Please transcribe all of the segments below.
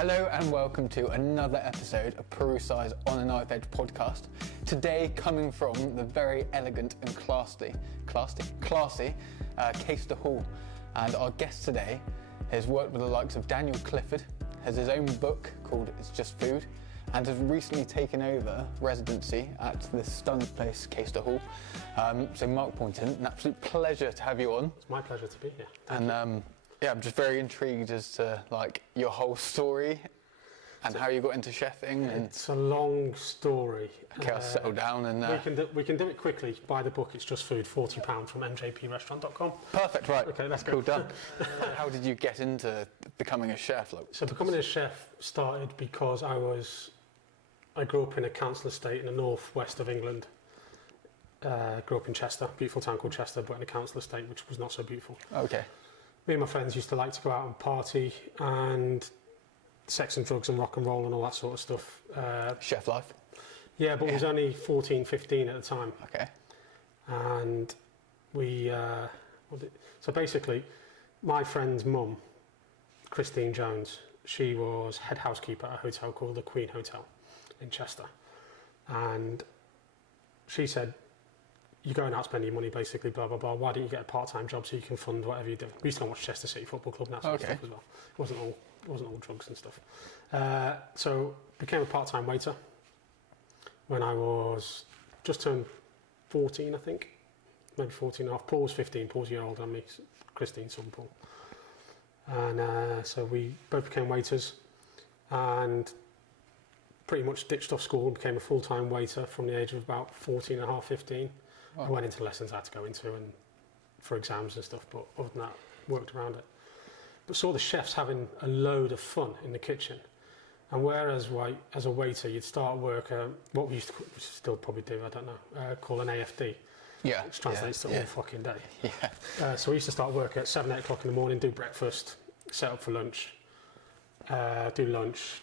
Hello and welcome to another episode of Perusai's On a Knife Edge podcast. Today coming from the very elegant and classy Caistor Hall. And our guest today has worked with the likes of Daniel Clifford, has his own book called It's Just Food, and has recently taken over residency at this stunning place, Caistor Hall. So Mark Poynton, an absolute pleasure to have you on. It's my pleasure to be here. Thank you. Yeah, I'm just very intrigued as to like your whole story and how you got into chefing. And it's a long story. Okay, I'll settle down and we can do it quickly. Buy the book. It's Just Food, £40 from mjprestaurant.com. Perfect, right? Okay, that's cool. Done. How did you get into becoming a chef? So becoming a chef started because I grew up in a council estate in the northwest of England. Grew up in Chester, beautiful town called Chester, but in a council estate which was not so beautiful. Okay. Me and my friends used to like to go out and party and sex and drugs and rock and roll and all that sort of stuff. Chef life? Yeah, but I was only 14, 15 at the time. Okay. And so basically, my friend's mum, Christine Jones, she was head housekeeper at a hotel called the Queen Hotel in Chester. And she said, you're going out spending your money basically, blah, blah, blah. Why don't you get a part-time job so you can fund whatever you're doing? We used to go and watch Chester City Football Club and that sort of stuff as well. It wasn't all drugs and stuff. So became a part-time waiter when I was just turned 14, I think. Maybe 14 and a half. Paul was 15. Paul's a year older than me. Christine's son, Paul. And so we both became waiters and pretty much ditched off school and became a full-time waiter from the age of about 14 and a half, 15. I went into lessons I had to go into and for exams and stuff, but other than that, worked around it. But saw the chefs having a load of fun in the kitchen. And whereas as a waiter, you'd start work, what we used to, which still probably do, I don't know, call an AFD. Yeah. Which translates to all fucking day. Yeah. So we used to start work at 7, 8 o'clock in the morning, do breakfast, set up for lunch, do lunch,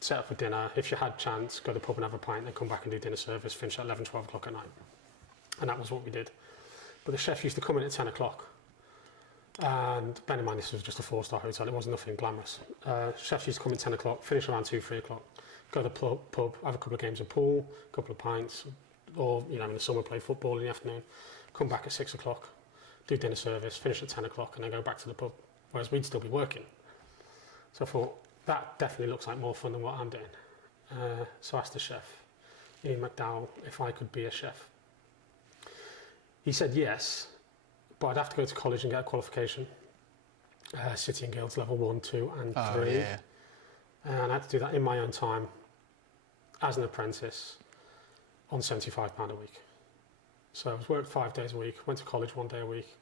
set up for dinner. If you had chance, go to the pub and have a pint, then come back and do dinner service, finish at 11, 12 o'clock at night. And that was what we did. But the chef used to come in at 10 o'clock. And bear in mind, this was just a 4-star hotel. It wasn't nothing glamorous. Chefs used to come in 10 o'clock, finish around 2, 3 o'clock, go to the pub, have a couple of games of pool, a couple of pints, or, in the summer, play football in the afternoon, come back at 6 o'clock, do dinner service, finish at 10 o'clock, and then go back to the pub. Whereas we'd still be working. So I thought, that definitely looks like more fun than what I'm doing. So I asked the chef, Ian McDowell, if I could be a chef. He said yes, but I'd have to go to college and get a qualification. City and Guilds level 1, 2 and 3. Oh, yeah. And I had to do that in my own time as an apprentice on £75 a week. So I was worked 5 days a week, went to college 1 day a week,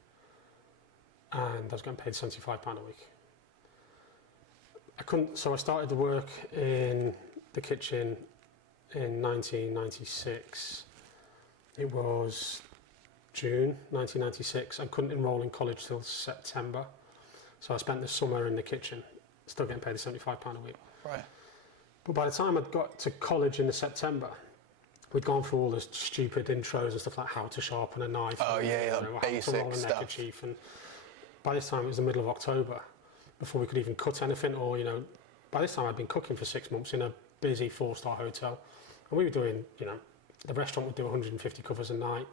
and I was getting paid £75 a week. So I started to work in the kitchen in 1996. It was June 1996. I couldn't enrol in college till September. So I spent the summer in the kitchen, still getting paid £75 a week. Right. But by the time I'd got to college in the September, we'd gone through all the stupid intros and stuff like how to sharpen a knife. Oh, and, basic how to roll a stuff. neckerchief. And by this time, it was the middle of October, before we could even cut anything, or, by this time I'd been cooking for 6 months in a busy 4-star hotel. And we were doing, the restaurant would do 150 covers a night.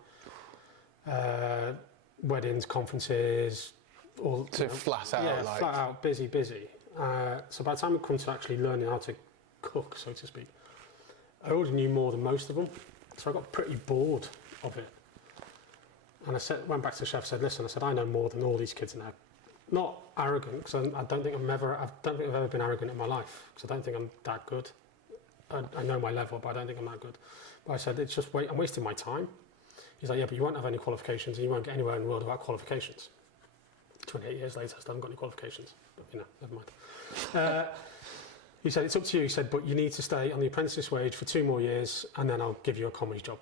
Weddings, conferences, all flat out, flat out, busy. So by the time it comes to actually learning how to cook, so to speak, I already knew more than most of them, so I got pretty bored of it. And I went back to the chef, said, "Listen," I said, "I know more than all these kids now." Not arrogant, because I don't think I've ever been arrogant in my life, because I don't think I'm that good. I know my level, but I don't think I'm that good. But I said, "It's just I'm wasting my time." He's like, "Yeah, but you won't have any qualifications and you won't get anywhere in the world without qualifications." 28 years later, I still haven't got any qualifications, but never mind. He said, "It's up to you." He said, "But you need to stay on the apprentice wage for 2 more years and then I'll give you a comedy job."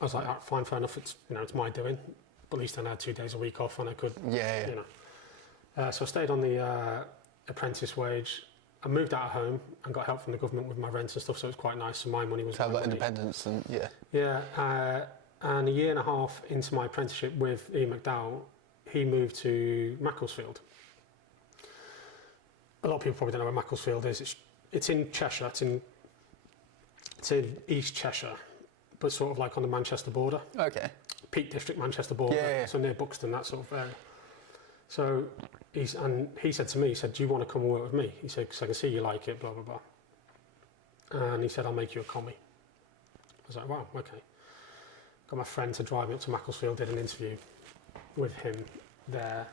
I was like, "All right, fine, fair enough, it's my doing." But at least then I had 2 days a week off and I could, So I stayed on the apprentice wage. I moved out of home and got help from the government with my rent and stuff, so it was quite nice. So my money was... To have that independence and, and a year and a half into my apprenticeship with Ian McDowell, he moved to Macclesfield. a lot of people probably don't know where Macclesfield is. It's in Cheshire. It's in East Cheshire, but sort of like on the Manchester border. Okay. Peak District, Manchester border. Yeah. So near Buxton, that sort of area. So he said to me, he said, "Do you want to come and work with me?" He said, "Because I can see you like it, blah blah blah." And he said, "I'll make you a commie." I was like, "Wow, okay." Got my friend to drive me up to Macclesfield. Did an interview with him there,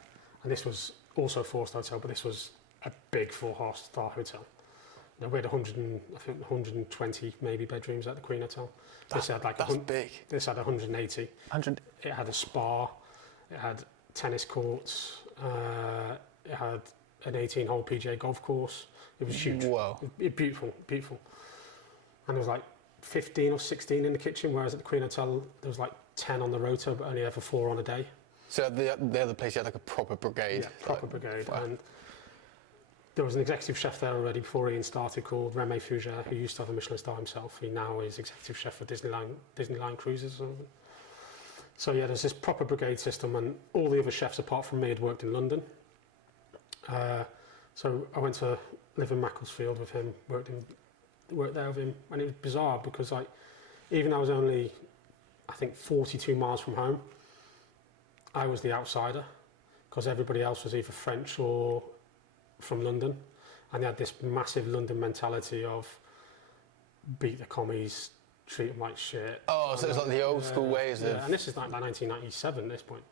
and this was also a 4-star hotel, but this was a big 4-star hotel. Now, we had 120 maybe bedrooms at the Queen Hotel. That's big. This had 180. 100. It had a spa. It had tennis courts. It had an 18-hole PGA golf course. It was huge. Wow. Beautiful, beautiful. And there was like 15 or 16 in the kitchen, whereas at the Queen Hotel there was like 10 on the rota, but only ever 4 on a day. So the other place you had like a proper brigade. Yeah, proper brigade. Wow. And there was an executive chef there already before Ian started called Remy Fougère, who used to have a Michelin star himself. He now is executive chef for Disneyland Cruises or something. So yeah, there's this proper brigade system, and all the other chefs apart from me had worked in London. So I went to live in Macclesfield with him, worked there with him, and it was bizarre because even though I was only, I think, 42 miles from home, I was the outsider because everybody else was either French or from London, and they had this massive London mentality of beat the commies, treat them like shit. Oh, so it's like the old school ways of... And this is like 1997 at this point.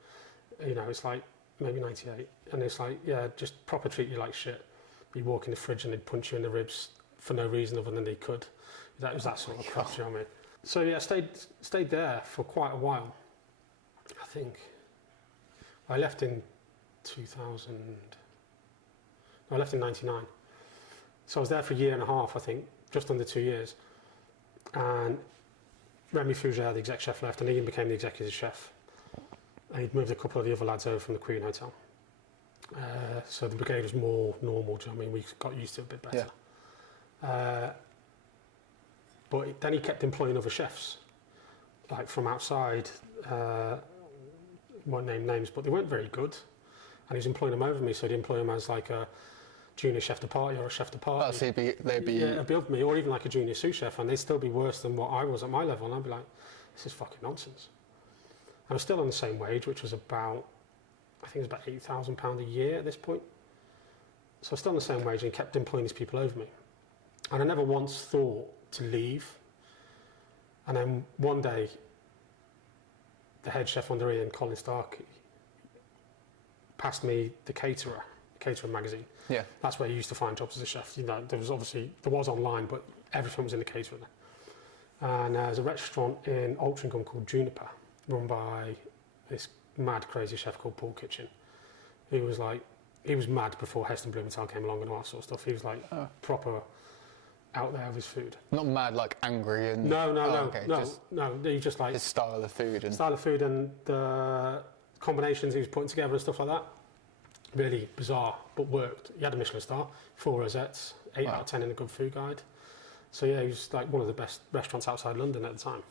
You know, it's like maybe 98, and it's like, yeah, just proper treat you like shit. You walk in the fridge and they'd punch you in the ribs for no reason other than they could. That was that sort of crap, you know what I mean? So yeah, stayed there for quite a while. I think I left in 2000. No, I left in 99. So I was there for a year and a half, I think, just under 2 years. And Remy Fougère, the exec chef, left, and Ian became the executive chef. And he'd moved a couple of the other lads over from the Queen Hotel. So the brigade was more normal, do you know what I mean? We got used to it a bit better. Yeah. But then he kept employing other chefs, like from outside. Won't name names, but they weren't very good. And he was employing them over me, so he'd employ them as like a junior chef de partie or a chef de partie. Oh, so they'd be... Yeah, above me, or even like a junior sous chef, and they'd still be worse than what I was at my level. And I'd be like, this is fucking nonsense. I was still on the same wage, which was about, I think it was about £8,000 a year at this point. So I was still on the same wage, and he kept employing these people over me. And I never once thought to leave. And then one day, the head chef under Ian, Colin Starkey, passed me the Caistor magazine. Yeah. That's where you used to find jobs as a chef. You know, there was online, but everything was in the Caistor there. And there's a restaurant in Altrincham called Juniper, run by this mad, crazy chef called Paul Kitchen. He was mad before Heston Blumenthal came along and all that sort of stuff. He was like proper out there with his food. Not mad, like angry and... No. He just like... His style of food and... Style of food and the combinations he was putting together and stuff like that. Really bizarre, but worked. He had a Michelin star, 4 rosettes, 8 out of 10 in a good food guide. So yeah, he was like one of the best restaurants outside London at the time.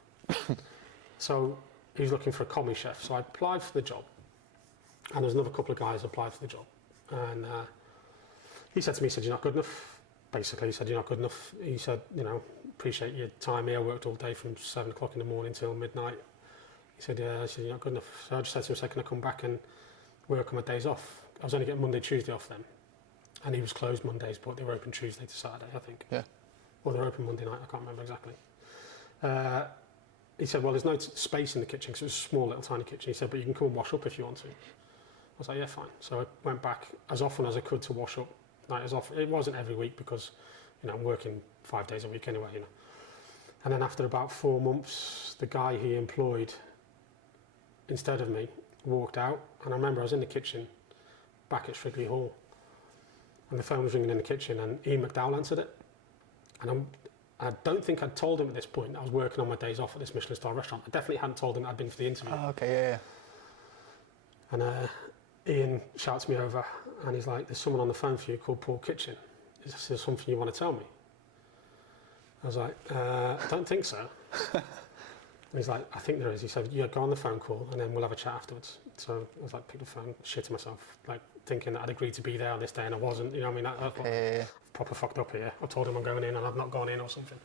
So he was looking for a commie chef. So I applied for the job, and there's another couple of guys applied for the job. And he said to me, he said, "You're not good enough." Basically, he said, "You're not good enough." He said, "You know, appreciate your time here. I worked all day from 7 o'clock in the morning till midnight." He said, "Yeah." I said, "You're not good enough." So I just said to him, "Can I come back and work on my days off?" I was only getting Monday, Tuesday off then. And he was closed Mondays, but they were open Tuesday to Saturday, I think. Yeah. Or they were open Monday night, I can't remember exactly. He said, "Well, there's no space in the kitchen, because it was a small little tiny kitchen." He said, "But you can come and wash up if you want to." I was like, "Yeah, fine." So I went back as often as I could to wash up. Like, as often. It wasn't every week because, you know, I'm working 5 days a week anyway, you know. And then after about 4 months, the guy he employed instead of me walked out. And I remember I was in the kitchen back at Shrigley Hall, and the phone was ringing in the kitchen, and Ian McDowell answered it. And I don't think I'd told him at this point that I was working on my days off at this Michelin star restaurant. I definitely hadn't told him that I'd been for the interview. Oh, okay, yeah. And Ian shouts me over, and he's like, "There's someone on the phone for you called Paul Kitchen. Is there something you want to tell me?" I was like, "I don't think so." And he's like, I think there is. He said, yeah, go on the phone call and then we'll have a chat afterwards. So I was like, pick the phone, shitting myself, like thinking that I'd agreed to be there on this day and I wasn't. You know what I mean? I've proper fucked up here. I told him I'm going in and I've not gone in or something.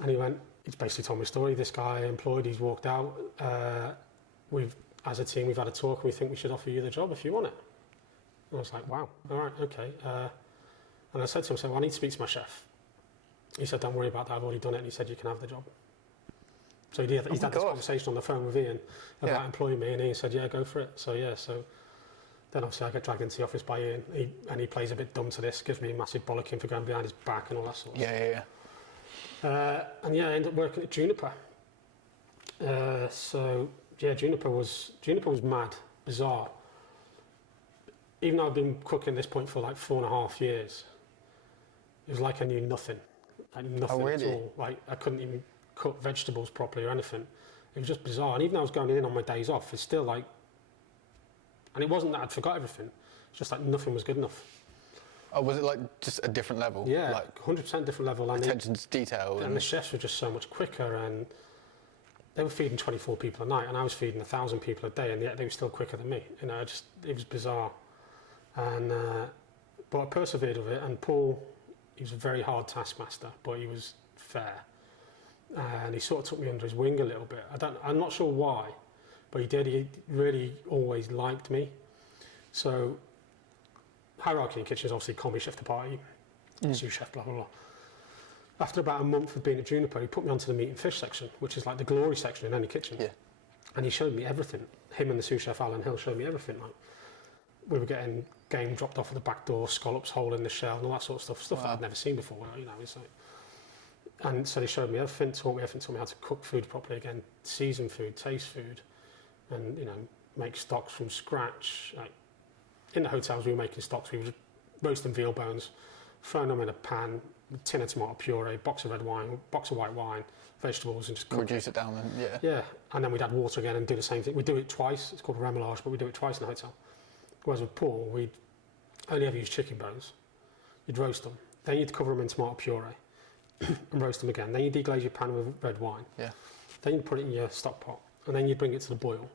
And he went, he's basically told me a story. This guy I employed, he's walked out. As a team, we've had a talk and we think we should offer you the job if you want it. And I was like, wow, all right, okay. And I said to him, well, I need to speak to my chef. He said, don't worry about that, I've already done it. And he said, you can have the job. So he's had this conversation on the phone with Ian about employing me, and Ian said, yeah, go for it. So then obviously I get dragged into the office by Ian, and he plays a bit dumb to this, gives me a massive bollocking for going behind his back and all that sort of stuff. And I ended up working at Juniper. Juniper was mad, bizarre. Even though I'd been cooking at this point for like 4.5 years, it was like I knew nothing, at all. Like I couldn't even cut vegetables properly or anything. It was just bizarre. And even though I was going in on my days off, it's still like, and it wasn't that I'd forgot everything. It's just like nothing was good enough. Oh, was it like just a different level? Yeah, like 100% different level. And attention to detail. And the chefs were just so much quicker, and they were feeding 24 people a night, and I was feeding 1,000 people a day, and yet they were still quicker than me. You know, it was bizarre. And but I persevered with it. And Paul, he was a very hard taskmaster, but he was fair, and he sort of took me under his wing a little bit. I'm not sure why, but he did. He really always liked me. So hierarchy in kitchens, obviously, call me chef de partie, sous chef, blah, blah, blah. After about a month of being at Juniper, he put me onto the meat and fish section, which is like the glory section in any kitchen. Yeah. And he showed me everything. Him and the sous chef, Alan Hill, showed me everything. Like, we were getting game dropped off at the back door, scallops hole in the shell, and all that sort of stuff that I'd never seen before. You know, it's like, and so they showed me everything, taught me how to cook food properly again, season food, taste food, and make stocks from scratch. Like, in the hotels, we were making stocks. We were just roasting veal bones, throwing them in a pan, a tin of tomato puree, box of red wine, box of white wine, vegetables, and just reduce it down. And yeah, and then we'd add water again and do the same thing. We do it twice. It's called a remoulage, but we do it twice in the hotel. Whereas with Paul, we'd only ever use chicken bones. You'd roast them, then you'd cover them in tomato puree and roast them again. Then you deglaze your pan with red wine. Yeah. Then you'd put it in your stock pot, and then you'd bring it to the boil.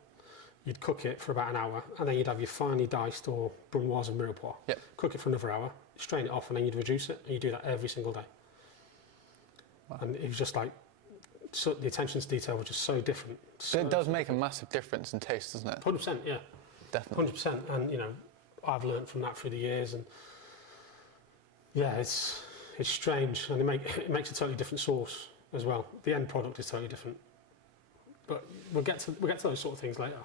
You'd cook it for about an hour, and then you'd have your finely diced or brunoise and mirepoix. Yep. Cook it for another hour, strain it off, and then you'd reduce it, and you do that every single day. Wow. And it was just like, so the attention to detail was just so different. So it does make a massive difference in taste, doesn't it? 100%, yeah. Definitely. 100%, and I've learned from that through the years, and yeah, it's strange, and it makes a totally different sauce as well. The end product is totally different, but we'll get to those sort of things later.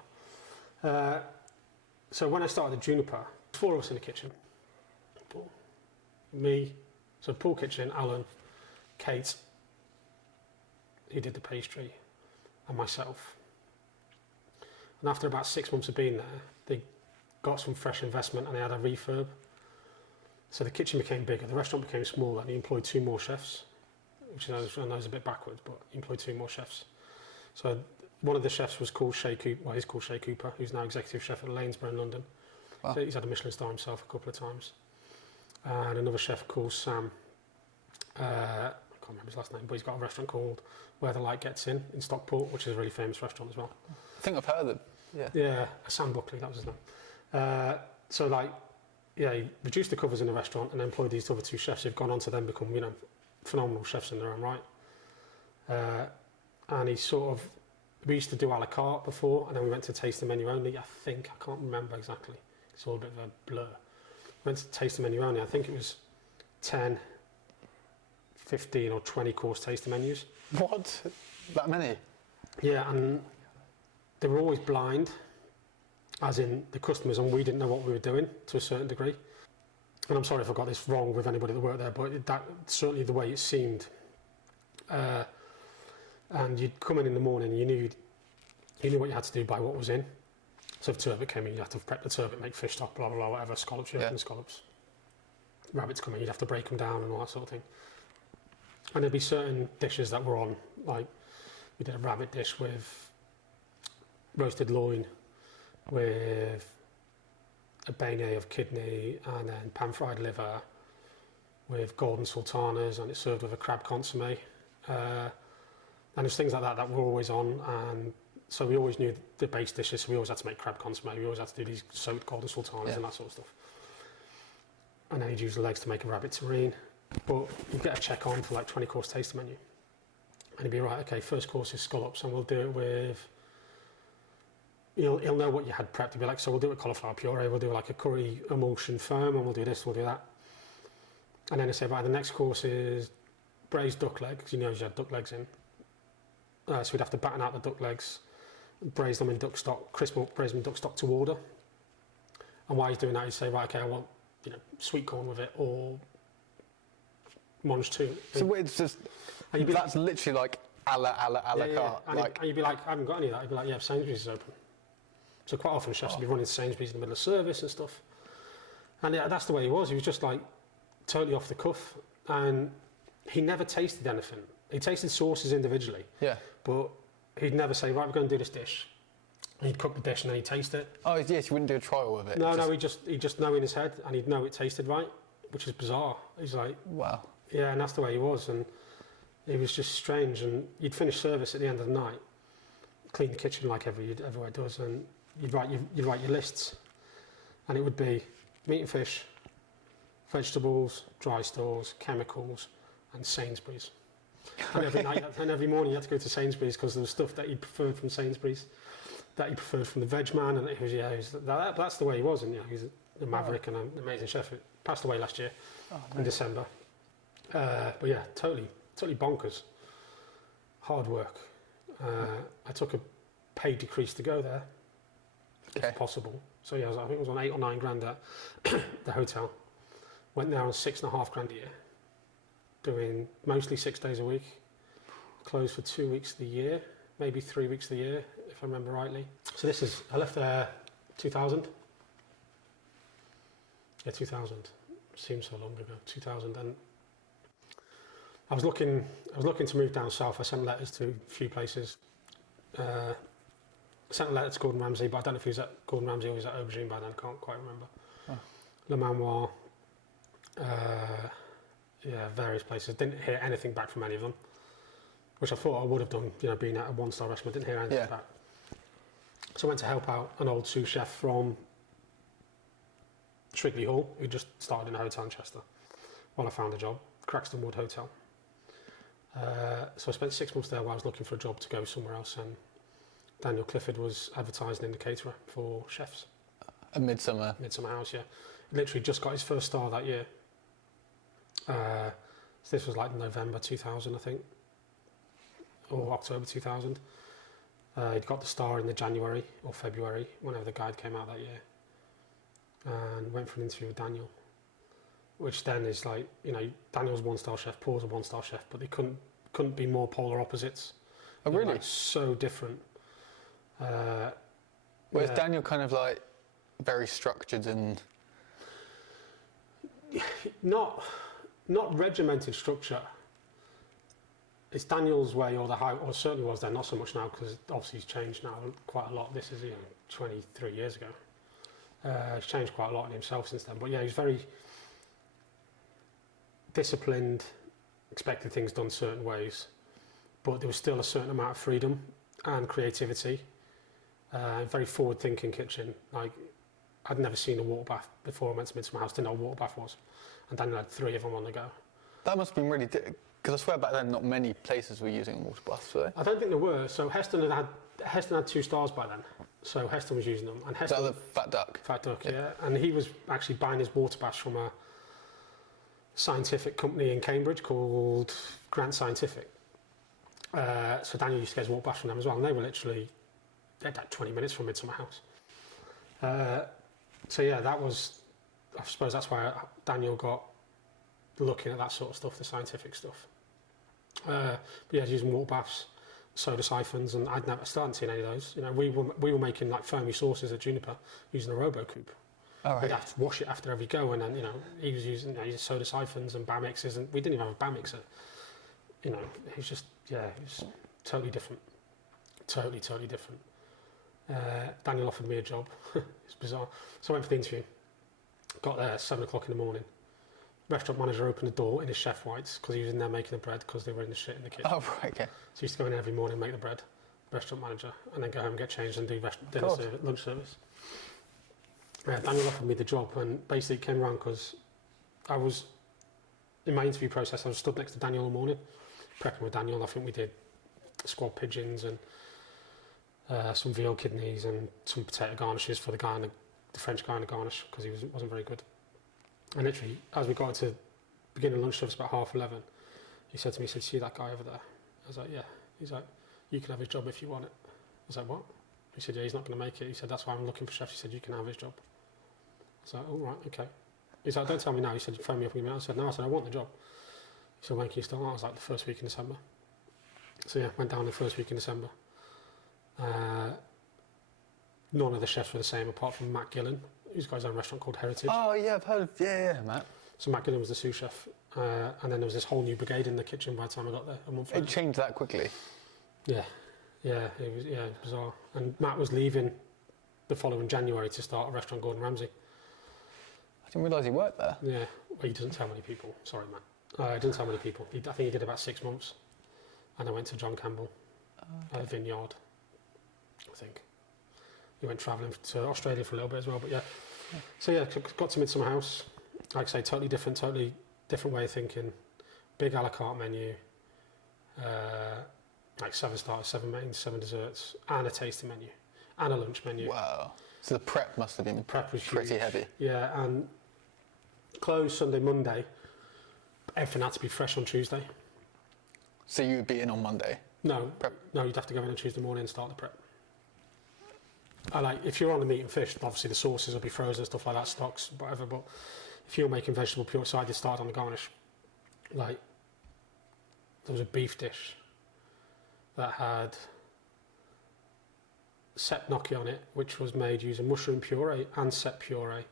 So when I started at Juniper, 4 of us in the kitchen. Me, so Paul Kitchen, Alan, Kate, who did the pastry, and myself. And after about 6 months of being there, they got some fresh investment and they had a refurb. So the kitchen became bigger, the restaurant became smaller, and he employed 2 more chefs, which I know is a bit backwards, but he employed 2 more chefs. So one of the chefs was called Shay Cooper, well, he's called Shay Cooper, who's now executive chef at Lanesborough in London. Wow. So he's had a Michelin star himself a couple of times. And another chef called Sam, I can't remember his last name, but he's got a restaurant called Where the Light Gets In Stockport, which is a really famous restaurant as well. I think I've heard of it. Yeah. Yeah, Sam Buckley, that was his name. He reduced the covers in the restaurant and employed these other 2 chefs who've gone on to then become, phenomenal chefs in their own right. And he we used to do a la carte before, and then we went to taste the menu only, I can't remember exactly. It's all a bit of a blur. Went to taste the menu only, I think it was 10, 15 or 20 course tasting menus. What? That many? Yeah, and they were always blind, as in the customers, and we didn't know what we were doing to a certain degree. And I'm sorry if I got this wrong with anybody that worked there, but that's certainly the way it seemed. And you'd come in the morning, and you knew what you had to do by what was in. So if turbot came in, you'd have to prep the turbot, make fish stock, blah, blah, blah, whatever, scallops, you open the scallops. Rabbits come in, you'd have to break them down and all that sort of thing. And there'd be certain dishes that were on, like we did a rabbit dish with roasted loin, with a beignet of kidney, and then pan-fried liver, with golden sultanas, and it's served with a crab consommé. And there's things like that were always on, and so we always knew the base dishes, so we always had to make crab consomme, we always had to do these soaked golden sultanas and that sort of stuff. And then you'd use the legs to make a rabbit terrine. But you'd get a check on for like 20 course tasting menu. And he'd be right, okay, first course is scallops, and we'll do it with, he'll know what you had prepped. He'd be like, so we'll do it with cauliflower puree, we'll do like a curry emulsion firm, and we'll do this, we'll do that. And then he'd say, right, the next course is braised duck legs, because he knows you had duck legs in. So we'd have to batten out the duck legs, braise them in duck stock, crisp them up, braise them in duck stock to order. And while he's doing that, he'd say, right, okay, I want, sweet corn with it, or mange too. So it's just, that's literally like a la carte. And you'd be like, I haven't got any of that. He'd be like, yeah, Sainsbury's is open. So quite often chefs would be running Sainsbury's in the middle of service and stuff. And yeah, that's the way he was. He was just like totally off the cuff. And he never tasted anything. He tasted sauces individually. Yeah. But he'd never say, right, we're going to do this dish. And he'd cook the dish and then he'd taste it. Oh, yes, you wouldn't do a trial with it? No, he'd just know in his head, and he'd know it tasted right, which is bizarre. He's like... Wow. Yeah, and that's the way he was, and it was just strange. And you'd finish service at the end of the night, clean the kitchen like everywhere does, and you'd write your lists, and it would be meat and fish, vegetables, dry stores, chemicals, and Sainsbury's. And every night and every morning you had to go to Sainsbury's because there was stuff that he preferred from Sainsbury's, that he preferred from the Veg Man, and that's the way he was. And he's a maverick and an amazing chef. He passed away last year in December. But yeah, totally bonkers. Hard work. I took a pay decrease to go there, if possible. So yeah, I think it was on 8 or 9 grand at the hotel. Went there on 6.5 grand a year, doing mostly 6 days a week. Closed for 2 weeks of the year, maybe 3 weeks of the year, if I remember rightly. So I left there 2000. Yeah, 2000. Seems so long ago. 2000, and I was looking to move down south. I sent letters to a few places. Sent a letter to Gordon Ramsay, but I don't know if he was at Gordon Ramsay or he was at Aubergine by then. I can't quite remember. Le Manoir. Various places. Didn't hear anything back from any of them, which I thought I would have done, being at a 1-star restaurant. Didn't hear anything back. So I went to help out an old sous chef from Shrigley Hall, who just started in a hotel in Chester, while I found a job, Craxton Wood Hotel. So I spent 6 months there while I was looking for a job to go somewhere else, and Daniel Clifford was advertising in the caterer for chefs. A Midsummer House, yeah. Literally just got his first star that year. So this was like November 2000, I think, or October 2000. He'd got the star in the January or February, whenever the guide came out that year, and went for an interview with Daniel, which then is like, Daniel's 1-star chef, Paul's a 1-star chef, but they couldn't be more polar opposites. Oh, really? Like, so different. Whereas Daniel kind of like very structured and... Not regimented structure. It's Daniel's way, or certainly was then, not so much now, because obviously he's changed now quite a lot. This is 23 years ago. He's changed quite a lot in himself since then. But yeah, he's very disciplined, expected things done certain ways, but there was still a certain amount of freedom and creativity. Very forward-thinking kitchen. Like, I'd never seen a water bath before I went to Midsummer House. Didn't know what a water bath was. And Daniel had 3 of them on the go. That must have been really... Because I swear back then not many places were using water baths, were they? I don't think there were. So Heston had 2 stars by then. So Heston was using them. And Heston, is that the Fat Duck? Fat Duck, yeah. And he was actually buying his water baths from a scientific company in Cambridge called Grant Scientific. So Daniel used to get his water baths from them as well. And they were literally... They're like 20 minutes from Midsummer House. So yeah, that was... I suppose that's why Daniel got looking at that sort of stuff, the scientific stuff. But yeah, using water baths, soda siphons, and I still hadn't seen any of those. We were making like foamy sauces at Juniper using a RoboCoupe. Oh, right. We'd have to wash it after every go, and then he was using soda siphons and Bamixes, and we didn't even have a Bamixer. It was just it was totally different, totally different. Daniel offered me a job. It's bizarre. So I went for the interview. Got there at 7 o'clock in the morning. restaurant manager opened the door in his chef whites because he was in there making the bread because they were in the shit in the kitchen. Oh, right, okay. So he used to go in every morning, make the bread, restaurant manager, and then go home and get changed and do lunch service. Daniel offered me the job, and basically it came around because I was, in my interview process, I was stood next to Daniel all morning, prepping with Daniel. I think we did squab pigeons and some veal kidneys and some potato garnishes for the guy, the French guy in the garnish, because he wasn't very good. And literally, as we got to beginning lunch service about 11:30, he said to me, he said, "See that guy over there?" I was like, "Yeah." He's like, "You can have his job if you want it." I was like, "What?" He said, "Yeah, he's not going to make it." He said, "That's why I'm looking for chefs." He said, "You can have his job." I was like, "All right, okay." He's like, "Don't tell me now." He said, "Phone me up and give me out." I said, "No." I said, "I want the job." He said, "When can you start?" I was like, "The first week in December." So yeah, went down the first week in December. None of the chefs were the same apart from Matt Gillen. He's got his own restaurant called Heritage. Oh, yeah, I've heard of, yeah, Matt. So Matt Gillen was the sous chef, and then there was this whole new brigade in the kitchen by the time I got there a month later. It changed that quickly. Yeah, it was bizarre. And Matt was leaving the following January to start a restaurant, Gordon Ramsay. I didn't realise he worked there. Yeah, well, he doesn't tell many people. Sorry, Matt. He doesn't tell many people. I think he did about 6 months, and I went to John Campbell at a vineyard. I think he went travelling to Australia for a little bit as well. But yeah, so yeah, got to Midsummer House. Like I say, totally different way of thinking. Big a la carte menu, like 7 starters, 7 mains, 7 desserts, and a tasting menu, and a lunch menu. Wow. So the prep must have been pretty huge. heavy. Yeah, and closed Sunday, Monday. Everything had to be fresh on Tuesday. So you would be in on Monday? No, you'd have to go in on Tuesday morning and start the prep. If you're on the meat and fish, obviously the sauces will be frozen and stuff like that, stocks, whatever, but if you're making vegetable pure side, you start on the garnish. Like, there was a beef dish that had sep gnocchi on it, which was made using mushroom puree and sep puree.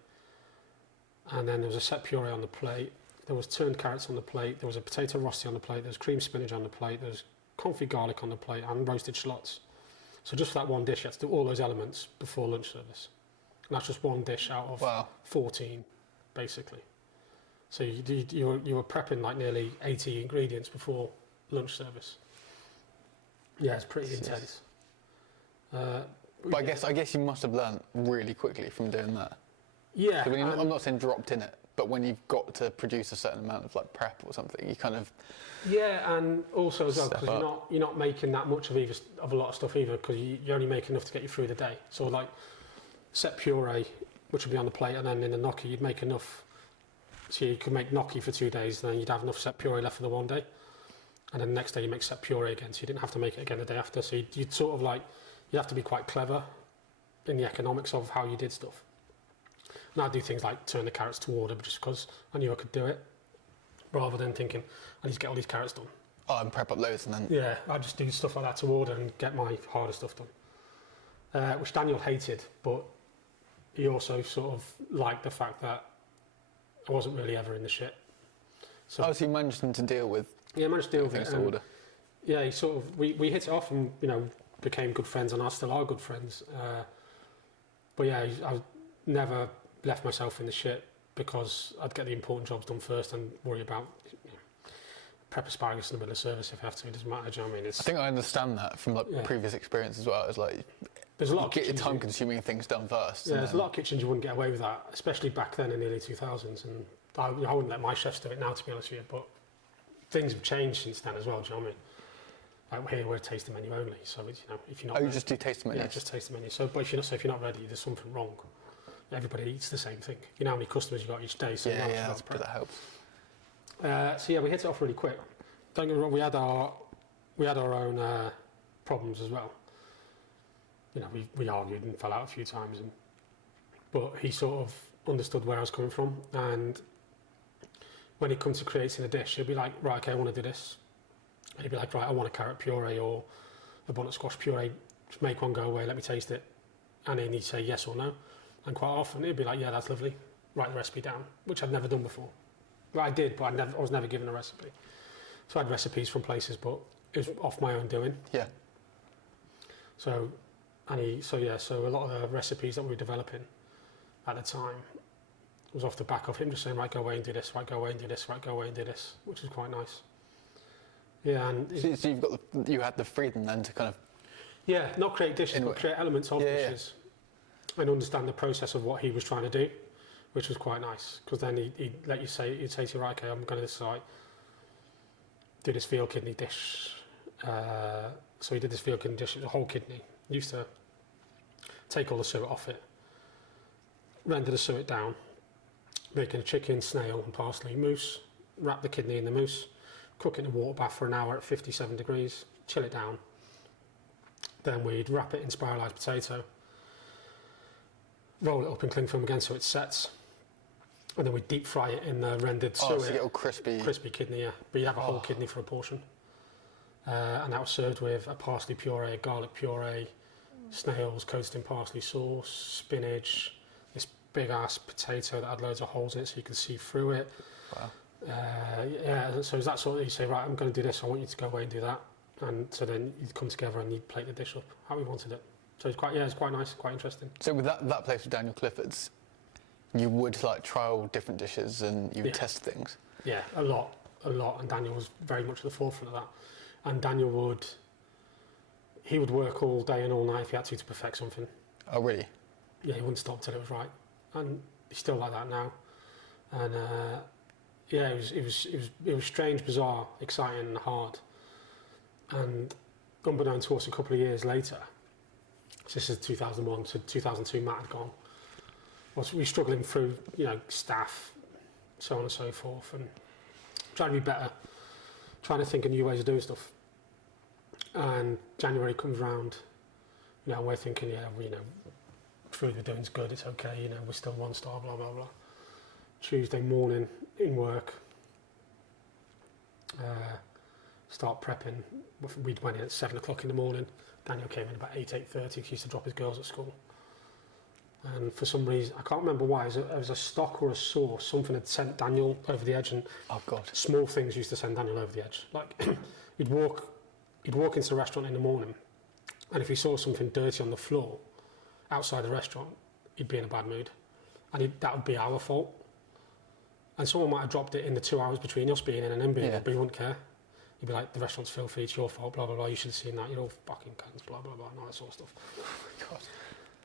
And then there was a sep puree on the plate. There was turned carrots on the plate. There was a potato rosti on the plate. There was cream spinach on the plate. There was confit garlic on the plate and roasted shallots. So just for that one dish, you had to do all those elements before lunch service. And that's just one dish out of 14, basically. So you were prepping like nearly 80 ingredients before lunch service. Yeah, it's pretty intense. But I guess you must have learned really quickly from doing that. Yeah. I'm not saying dropped in it, but when you've got to produce a certain amount of like prep or something, you kind of and also as well because you're not making that much of a lot of stuff either, because you only make enough to get you through the day. So like set puree, which would be on the plate, and then in the gnocchi you'd make enough. So you could make gnocchi for 2 days, and then you'd have enough set puree left for the one day, and then the next day you make set puree again, so you didn't have to make it again the day after. So you'd sort of like, you have to be quite clever in the economics of how you did stuff. And I'd do things like turn the carrots to order just because I knew I could do it, rather than thinking I need to get all these carrots done. Oh, and prep up loads and then... Yeah, I'd just do stuff like that to order and get my harder stuff done. Which Daniel hated, but he also sort of liked the fact that I wasn't really ever in the shit. So he managed to deal with... Yeah, I managed to deal with it. To order. Yeah, he sort of... We hit it off and, became good friends, and I still are good friends. But yeah, I never left myself in the shit, because I'd get the important jobs done first and worry about prep asparagus in the middle of service if I have to. It doesn't matter. Do you know what I mean? I think I understand that from previous experience as well. It's like, there's a lot of get your time-consuming things done first. Yeah, there's a lot of kitchens you wouldn't get away with that, especially back then in the early 2000s. And I wouldn't let my chefs do it now, to be honest with you. But things have changed since then as well. Do you know what I mean? Like here we're tasting menu only, so it's, if you're not. You just do tasting menus. Yeah, just tasting menu. So, but if you're not ready, there's something wrong. Everybody eats the same thing. You know how many customers you got each day, so that helps. So yeah, we hit it off really quick. Don't get me wrong, we had our own problems as well. We argued and fell out a few times, but he sort of understood where I was coming from. And when it comes to creating a dish, he'd be like, right, okay, I want to do this. And he'd be like, right, I want a carrot puree or a butternut squash puree. Just make one go away, let me taste it. And then he'd say yes or no. And quite often he'd be like, yeah, that's lovely. Write the recipe down, which I'd never done before. Well, I did, but I was never given a recipe. So I had recipes from places, but it was off my own doing. Yeah. So a lot of the recipes that we were developing at the time was off the back of him just saying, right, go away and do this, right, go away and do this, right, go away and do this, which was quite nice. Yeah, and so you had the freedom then to kind of not create dishes, but create elements of dishes, and understand the process of what he was trying to do, which was quite nice. Because then he'd let you say, he'd say to you, right, okay, I'm going to decide, do this veal kidney dish. So he did this veal kidney dish. It was a whole kidney. He used to take all the suet off it, render the suet down, making a chicken, snail and parsley mousse, wrap the kidney in the mousse, cook it in a water bath for an hour at 57 degrees, chill it down. Then we'd wrap it in spiralised potato, roll it up in cling film again so it sets, and then we'd deep fry it in the rendered suet. So you get all crispy. Crispy kidney, yeah. But you'd have a whole kidney for a portion. And that was served with a parsley puree, garlic puree, snails coated in parsley sauce, spinach, this big ass potato that had loads of holes in it so you could see through it. Wow. So is that sort of, you say, right, I'm going to do this, I want you to go away and do that. And so then you'd come together and you'd plate the dish up how we wanted it. So it's quite nice, quite interesting. So with that place with Daniel Clifford's, you would like trial different dishes and you would test things? Yeah, a lot. And Daniel was very much at the forefront of that. And Daniel would work all day and all night if he had to perfect something. Oh, really? Yeah, he wouldn't stop till it was right. And he's still like that now. And it was strange, bizarre, exciting and hard. And unbeknownst to us a couple of years later, so this is 2001 to 2002, Matt had gone. We were struggling through, staff, so on and so forth, and trying to be better, trying to think of new ways of doing stuff. And January comes round, we're thinking, food we're doing's good, it's okay, we're still 1 star, blah, blah, blah. Tuesday morning in work, start prepping. We went in at 7 o'clock in the morning. Daniel came in about 8:30. He used to drop his girls at school. And for some reason, I can't remember why, it was a stock or a sauce, something had sent Daniel over the edge, and small things used to send Daniel over the edge. Like, he'd walk into the restaurant in the morning, and if he saw something dirty on the floor outside the restaurant, he'd be in a bad mood. And that would be our fault. And someone might have dropped it in the 2 hours between us being in and him being in, but he wouldn't care. He'd be like, the restaurant's filthy, it's your fault, blah, blah, blah, you should have seen that, you're all fucking cunts, blah, blah, blah, and all that sort of stuff. Oh my God.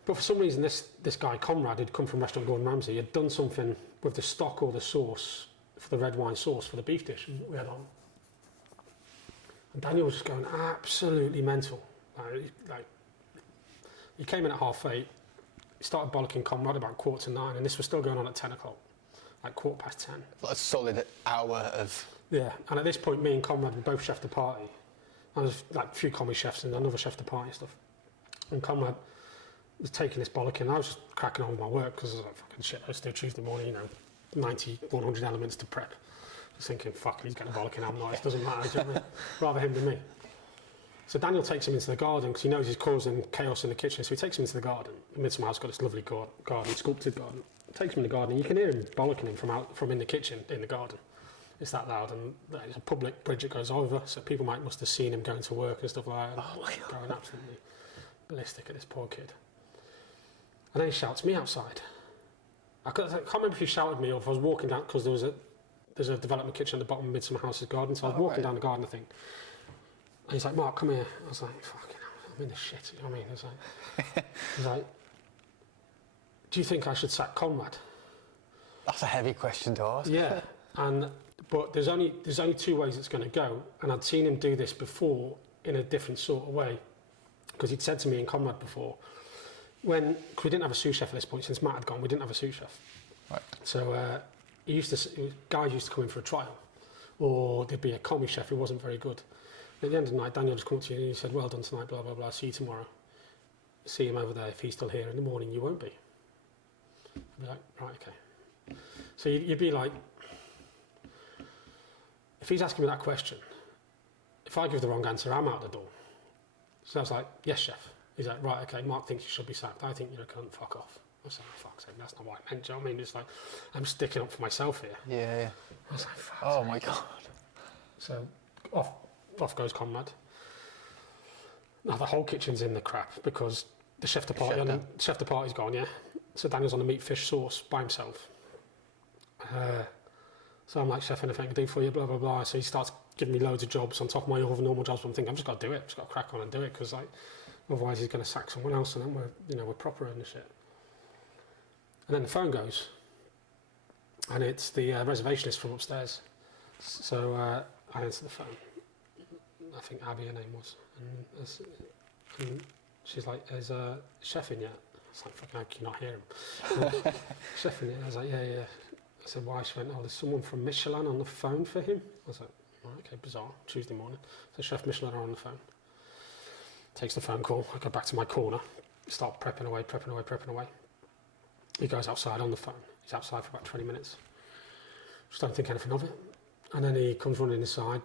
But for some reason, this guy, Conrad, who'd come from restaurant Gordon Ramsay, had done something with the stock or the sauce for the red wine sauce for the beef dish we had on. And Daniel was just going absolutely mental. Like, he came in at 8:30, he started bollocking Conrad about 8:45, and this was still going on at 10 o'clock, like 10:15. Like a solid hour of... Yeah, and at this point, me and Conrad were both chef de party. And there's like a few comedy chefs and another chef de party and stuff. And Conrad was taking this bollocking, and I was just cracking on with my work because I was like, fucking shit, I was still Tuesday morning, 90, 100 elements to prep. Just thinking, fuck, he's getting a bollocking, I'm not, it doesn't matter, do you know what I mean? Rather him than me. So Daniel takes him into the garden because he knows he's causing chaos in the kitchen, so he takes him into the garden. Midsummer House got this lovely garden, sculpted garden. Takes him in the garden, and you can hear him bollocking him from in the kitchen, in the garden. It's that loud, and there's a public bridge that goes over, so people must have seen him going to work and stuff like that. Oh my God. Going absolutely ballistic at this poor kid. And then he shouts me outside. I can't remember if he shouted me or if I was walking down, because there's a development kitchen at the bottom of Midsummer House's garden, so I was walking down the garden, I think. And he's like, Mark, come here. I was like, fucking hell, I'm in the shit, you know what I mean? He's like, do you think I should sack Conrad? That's a heavy question to ask. Yeah, but there's only 2 ways it's going to go, and I'd seen him do this before in a different sort of way, because he'd said to me and Conrad before, cause we didn't have a sous chef at this point, since Matt had gone, we didn't have a sous chef. Right. So guys used to come in for a trial, or there'd be a commis chef who wasn't very good. And at the end of the night, Daniel just come up to you and he said, well done tonight, blah, blah, blah, see you tomorrow. See him over there, if he's still here in the morning, you won't be. I'd be like, right, okay. So you'd be like, if he's asking me that question, if I give the wrong answer, I'm out the door. So I was like, yes, chef. He's like, right, okay, Mark thinks you should be sacked. I think you're a cunt, fuck off. I was like, oh, fuck's sake, that's not what I meant. Do you know what I mean? It's like, I'm sticking up for myself here. Yeah. I was like, fuck. Oh my God. So off goes Conrad. Now the whole kitchen's in the crap because the chef de party's gone, yeah. So Daniel's on the meat fish sauce by himself. So I'm like, chef, anything I can do for you, blah, blah, blah. So he starts giving me loads of jobs on top of my other normal jobs, but I'm thinking, I've just got to do it. I've just got to crack on and do it, because like, otherwise he's going to sack someone else, and then we're proper in the shit. And then the phone goes, and it's the reservationist from upstairs. So I answer the phone. I think Abby, her name was. And she's like, is chef in yet? I was like, fucking, I can not hear him. Chef in yet? I was like, yeah. I said, why? She went, oh, there's someone from Michelin on the phone for him. I was like, right, okay, bizarre. Tuesday morning. So Chef Michelin are on the phone. Takes the phone call. I go back to my corner. Start prepping away. He goes outside on the phone. He's outside for about 20 minutes. Just don't think anything of it. And then he comes running inside,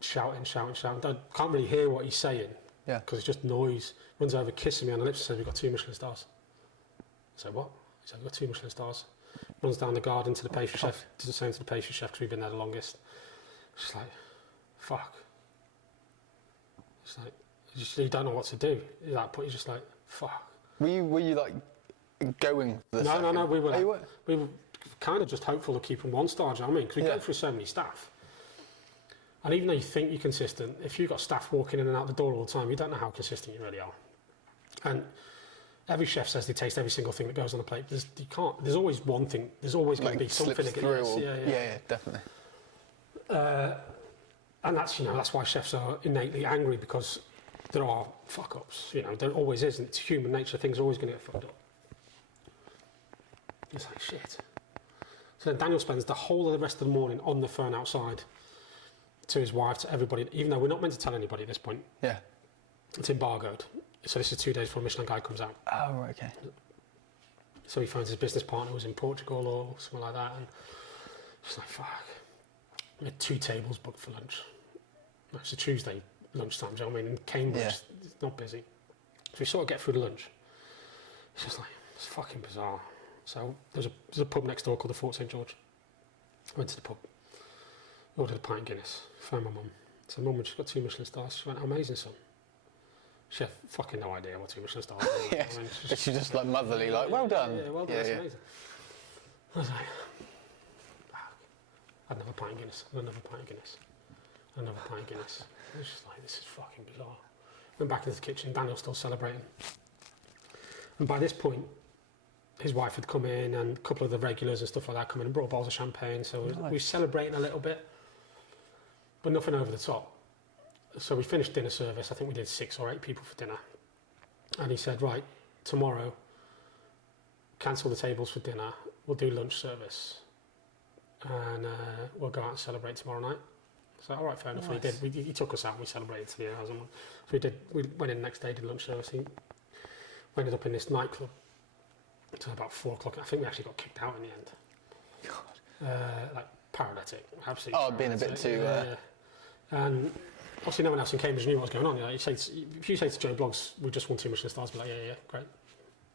shouting. I can't really hear what he's saying. Yeah. Because it's just noise. Runs over, kissing me on the lips and says, we've got 2 Michelin stars. I said, what? He said, we've got 2 Michelin stars. Runs down the garden to the pastry chef. Does the same to the pastry chef because we've been there the longest. Just like, fuck. It's like, you don't know what to do. At that point, you're just like, fuck. Were you like going for the second? No. We were kind of just hopeful of keeping 1 star, do you know what I mean? Because we go through so many staff. And even though you think you're consistent, if you've got staff walking in and out the door all the time, you don't know how consistent you really are. And every chef says they taste every single thing that goes on the plate. There's always one thing. There's always going to be something that gets. Yeah, definitely. And that's why chefs are innately angry, because there are fuck ups. There always is, and it's human nature. Things are always going to get fucked up. It's like shit. So then Daniel spends the whole of the rest of the morning on the phone outside to his wife, to everybody, even though we're not meant to tell anybody at this point. Yeah. It's embargoed. So this is 2 days before a Michelin guide comes out. Oh, right, okay. So he phones his business partner who was in Portugal or something like that, and it's like, fuck. We had 2 tables booked for lunch. It's a Tuesday lunchtime, do you know what I mean? In Cambridge, it's not busy. So we sort of get through the lunch. It's just like, it's fucking bizarre. So there's a pub next door called the Fort St George. I went to the pub, ordered a pint Guinness, phoned my mum. Said, Mum, we just got 2 Michelin stars. She went, amazing, son. She had fucking no idea what 2 Michelin stars were. Yes, but she's just like motherly, like, well done. Yeah, well done, that's amazing. I was like, I'd another pint Guinness, another pint Guinness. It was just like, this is fucking bizarre. Went back into the kitchen, Daniel's still celebrating. And by this point, his wife had come in, and a couple of the regulars and stuff like that come in and brought bottles of champagne. So we were celebrating a little bit, but nothing over the top. So we finished dinner service. I think we did 6 or 8 people for dinner. And he said, right, tomorrow, cancel the tables for dinner. We'll do lunch service. And we'll go out and celebrate tomorrow night. So, all right, fair enough. Nice. We did. He took us out and we celebrated to the hours. So we went in the next day, did lunch service. We ended up in this nightclub until about 4 o'clock. I think we actually got kicked out in the end. God. Like paralytic, absolutely. Oh, being a bit too... And obviously no one else in Cambridge knew what was going on. If you say to Joe Bloggs, we just won 2 Michelin stars, be like, yeah, great.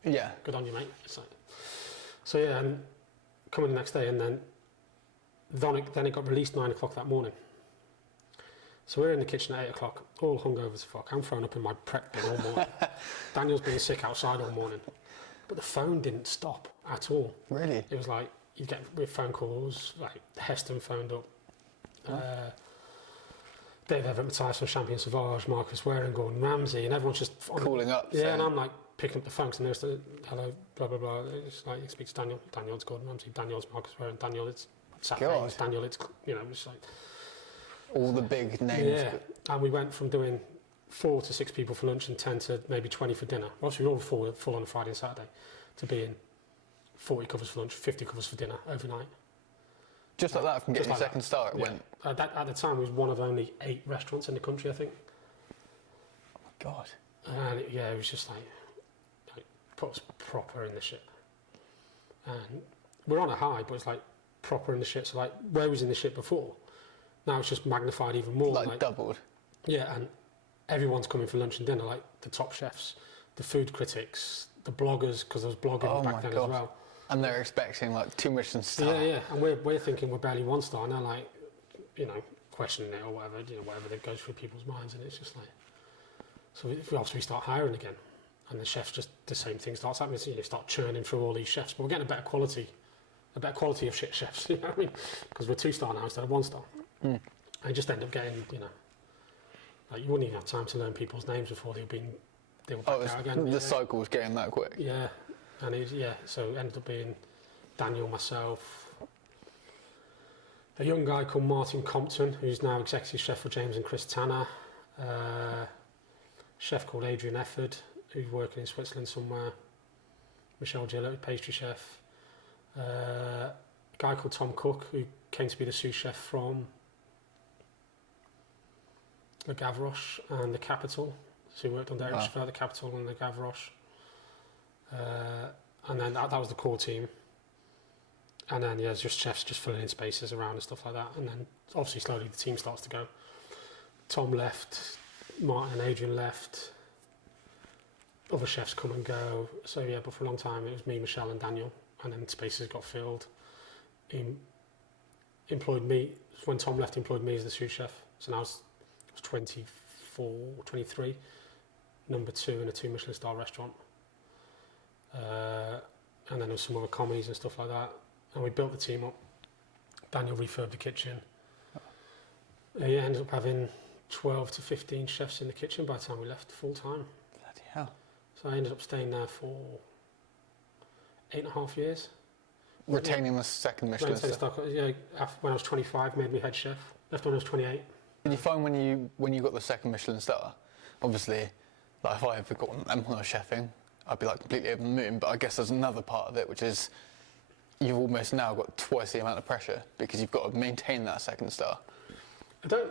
Yeah. Good on you, mate. So yeah, and coming the next day, and then it got released 9 o'clock that morning. So we're in the kitchen at 8 o'clock, all hungover as fuck. I'm thrown up in my prep bin all morning. Daniel's been sick outside all morning. But the phone didn't stop at all. Really? It was like, you get with phone calls, like Heston phoned up, Dave Everett, Matthias from Champion Sauvage, Marcus Waring, Gordon Ramsay, and everyone's just... calling up. Yeah, and I'm like picking up the phone, and there's hello, blah, blah, blah. It's like, you speak to Daniel. Daniel, it's Gordon Ramsay. Daniel, it's Marcus Waring. Daniel, it's Saturday. It's Daniel, it's, it's like... all the big names. Yeah, and we went from doing 4 to 6 people for lunch and 10 to maybe 20 for dinner. Obviously, we were all full on a Friday and Saturday, to being 40 covers for lunch, 50 covers for dinner overnight. Just like that, from getting your second star, it went? At the time, it was one of only 8 restaurants in the country, I think. Oh my God. And it was just like put us proper in the shit. And we're on a high, but it's like proper in the shit. So like, where was in the shit before? Now it's just magnified even more. Like doubled. Yeah, and everyone's coming for lunch and dinner, like the top chefs, the food critics, the bloggers, because there was blogging back then as well. And they're expecting like 2 Michelin stars. Yeah, and we're thinking we're barely 1 star, and they're like, questioning it or whatever, whatever that goes through people's minds, and it's just like, so we start hiring again, and the chefs just, the same thing starts happening, so you start churning through all these chefs, but we're getting a better quality a better quality of shit chefs, you know what I mean? Because we're 2-star now instead of 1-star. And you just end up getting, you know, like you wouldn't even have time to learn people's names before they were back out again. The cycle was getting that quick. Yeah, and so it ended up being Daniel, myself, a young guy called Martin Compton, who's now executive chef for James and Chris Tanner, chef called Adrian Efford, who's working in Switzerland somewhere, Michelle Gillett, pastry chef, a guy called Tom Cook, who came to be the sous chef from Le Gavroche and the Capital. So he worked on Eric Chauffeur, the Capital and the Gavroche. And then that was the core team. And then, just chefs just filling in spaces around and stuff like that. And then, obviously, slowly the team starts to go. Tom left, Martin and Adrian left, other chefs come and go. So, but for a long time, it was me, Michelle and Daniel. And then spaces got filled. He employed me, when Tom left, he employed me as the sous chef. So now I was 24, 23, number 2 in a 2 Michelin star restaurant. And then there was some other commies and stuff like that. And we built the team up. Daniel refurbed the kitchen. Ended up having 12 to 15 chefs in the kitchen by the time we left full time. Bloody hell. So I ended up staying there for 8.5 years. Retaining the second Michelin star. When I was 25, made me head chef. Left when I was 28. Did you find when you got the second Michelin star, obviously, like if I had forgotten them when I was chefing, I'd be like completely over the moon. But I guess there's another part of it, which is you've almost now got twice the amount of pressure because you've got to maintain that second star. There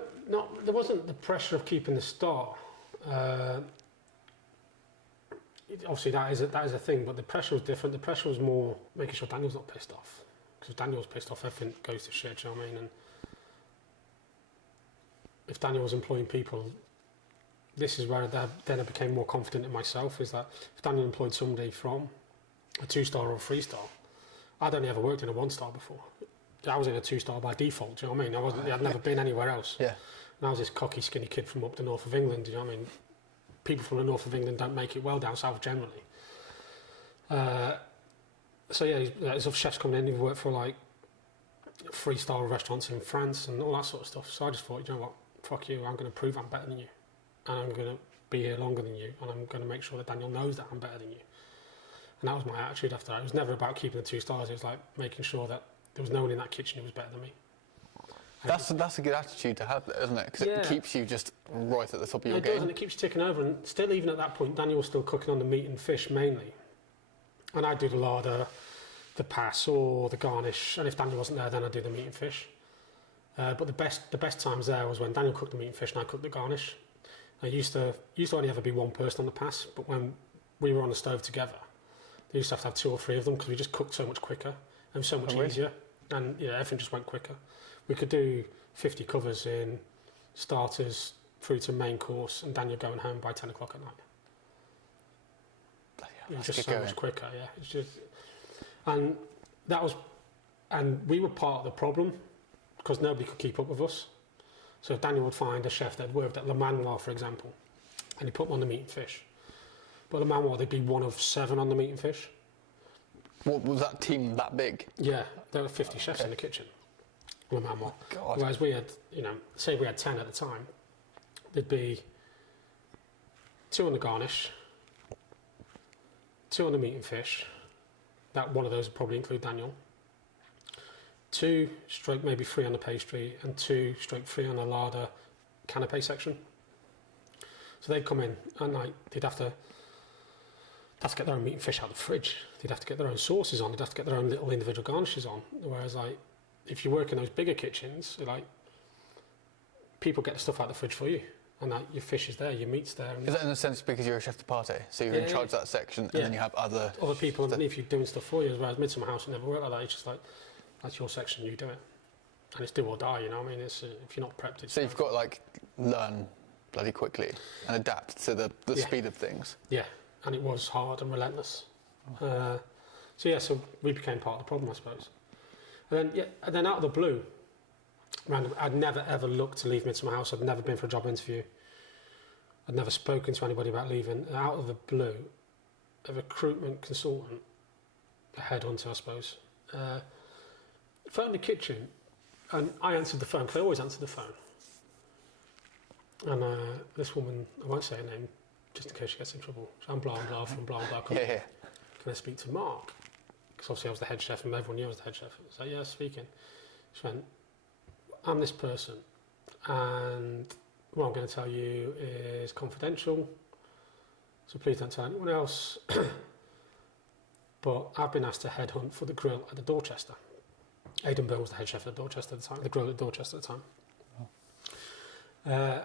wasn't the pressure of keeping the star. Obviously, that is a thing, but the pressure was different. The pressure was more making sure Daniel's not pissed off. Because if Daniel's pissed off, everything goes to shit, do you know what I mean? And if Daniel was employing people, this is where then I became more confident in myself, is that if Daniel employed somebody from a 2-star or a 3-star, I'd only ever worked in a 1-star before. I was in a 2-star by default, do you know what I mean? I'd never been anywhere else. Yeah. And I was this cocky, skinny kid from up the north of England, do you know what I mean? People from the north of England don't make it well down south generally. There's other chefs coming in who've worked for like 3-star restaurants in France and all that sort of stuff. So I just thought, you know what, fuck you, I'm going to prove I'm better than you. And I'm going to be here longer than you. And I'm going to make sure that Daniel knows that I'm better than you. And that was my attitude after that. It was never about keeping the 2 stars. It was like making sure that there was no one in that kitchen who was better than me. That's a good attitude to have, isn't it? Because it keeps you just right at the top of your game. It does, and it keeps you ticking over. And still, even at that point, Daniel was still cooking on the meat and fish mainly. And I'd do the larder, the pass, or the garnish. And if Daniel wasn't there, then I'd do the meat and fish. But the best times there was when Daniel cooked the meat and fish and I cooked the garnish. I used to only ever be one person on the pass, but when we were on the stove together, they used to have 2 or 3 of them because we just cooked so much quicker and so much easier. And everything just went quicker. We could do 50 covers in starters through to main course, and Daniel going home by 10 o'clock at night. It was just so much quicker, yeah. It's just, and we were part of the problem because nobody could keep up with us. So if Daniel would find a chef that worked at Le Manoir, for example, and he put them on the meat and fish. But Le Manoir, they'd be one of 7 on the meat and fish. What was that team that big? Yeah, there were 50 chefs in the kitchen. Le Manoir. God. Whereas we had, say we had 10 at the time, there'd be 2 on the garnish, 2 on the meat and fish. That one of those would probably include Daniel. 2 stroke maybe 3 on the pastry, and 2 stroke 3 on the larder canapé section. So they'd come in at night. They'd have to get their own meat and fish out of the fridge. They'd have to get their own sauces on. They'd have to get their own little individual garnishes on. Whereas if you work in those bigger kitchens, people get the stuff out of the fridge for you, and your fish is there, your meat's there. Is that in a sense because you're a chef de partie, so you're in charge of that section, and then you have other people underneath you doing stuff for you? Whereas Midsummer House, it never worked like that. It's just like, that's your section, you do it, and it's do or die. You know what I mean? It's if you're not prepped, it's. So you've got to learn bloody quickly and adapt to the speed of things. Yeah, and it was hard and relentless. So we became part of the problem, I suppose. And then out of the blue, random, I'd never ever looked to leave Midsummer House. I'd never been for a job interview. I'd never spoken to anybody about leaving. Out of the blue, a recruitment consultant, a headhunter, I suppose, phoned the kitchen, and I answered the phone, because I always answer the phone. And this woman, I won't say her name, just in case she gets in trouble. So I'm blah, blah, from blah, blah. Yeah. Can I speak to Mark? Because obviously I was the head chef and everyone knew I was the head chef. So yeah, speaking. She went, I'm this person, and what I'm going to tell you is confidential, so please don't tell anyone else. But I've been asked to headhunt for the grill at the Dorchester. Aidan Byrne was the head chef at Dorchester at the time, the grill at Dorchester at the time. Oh.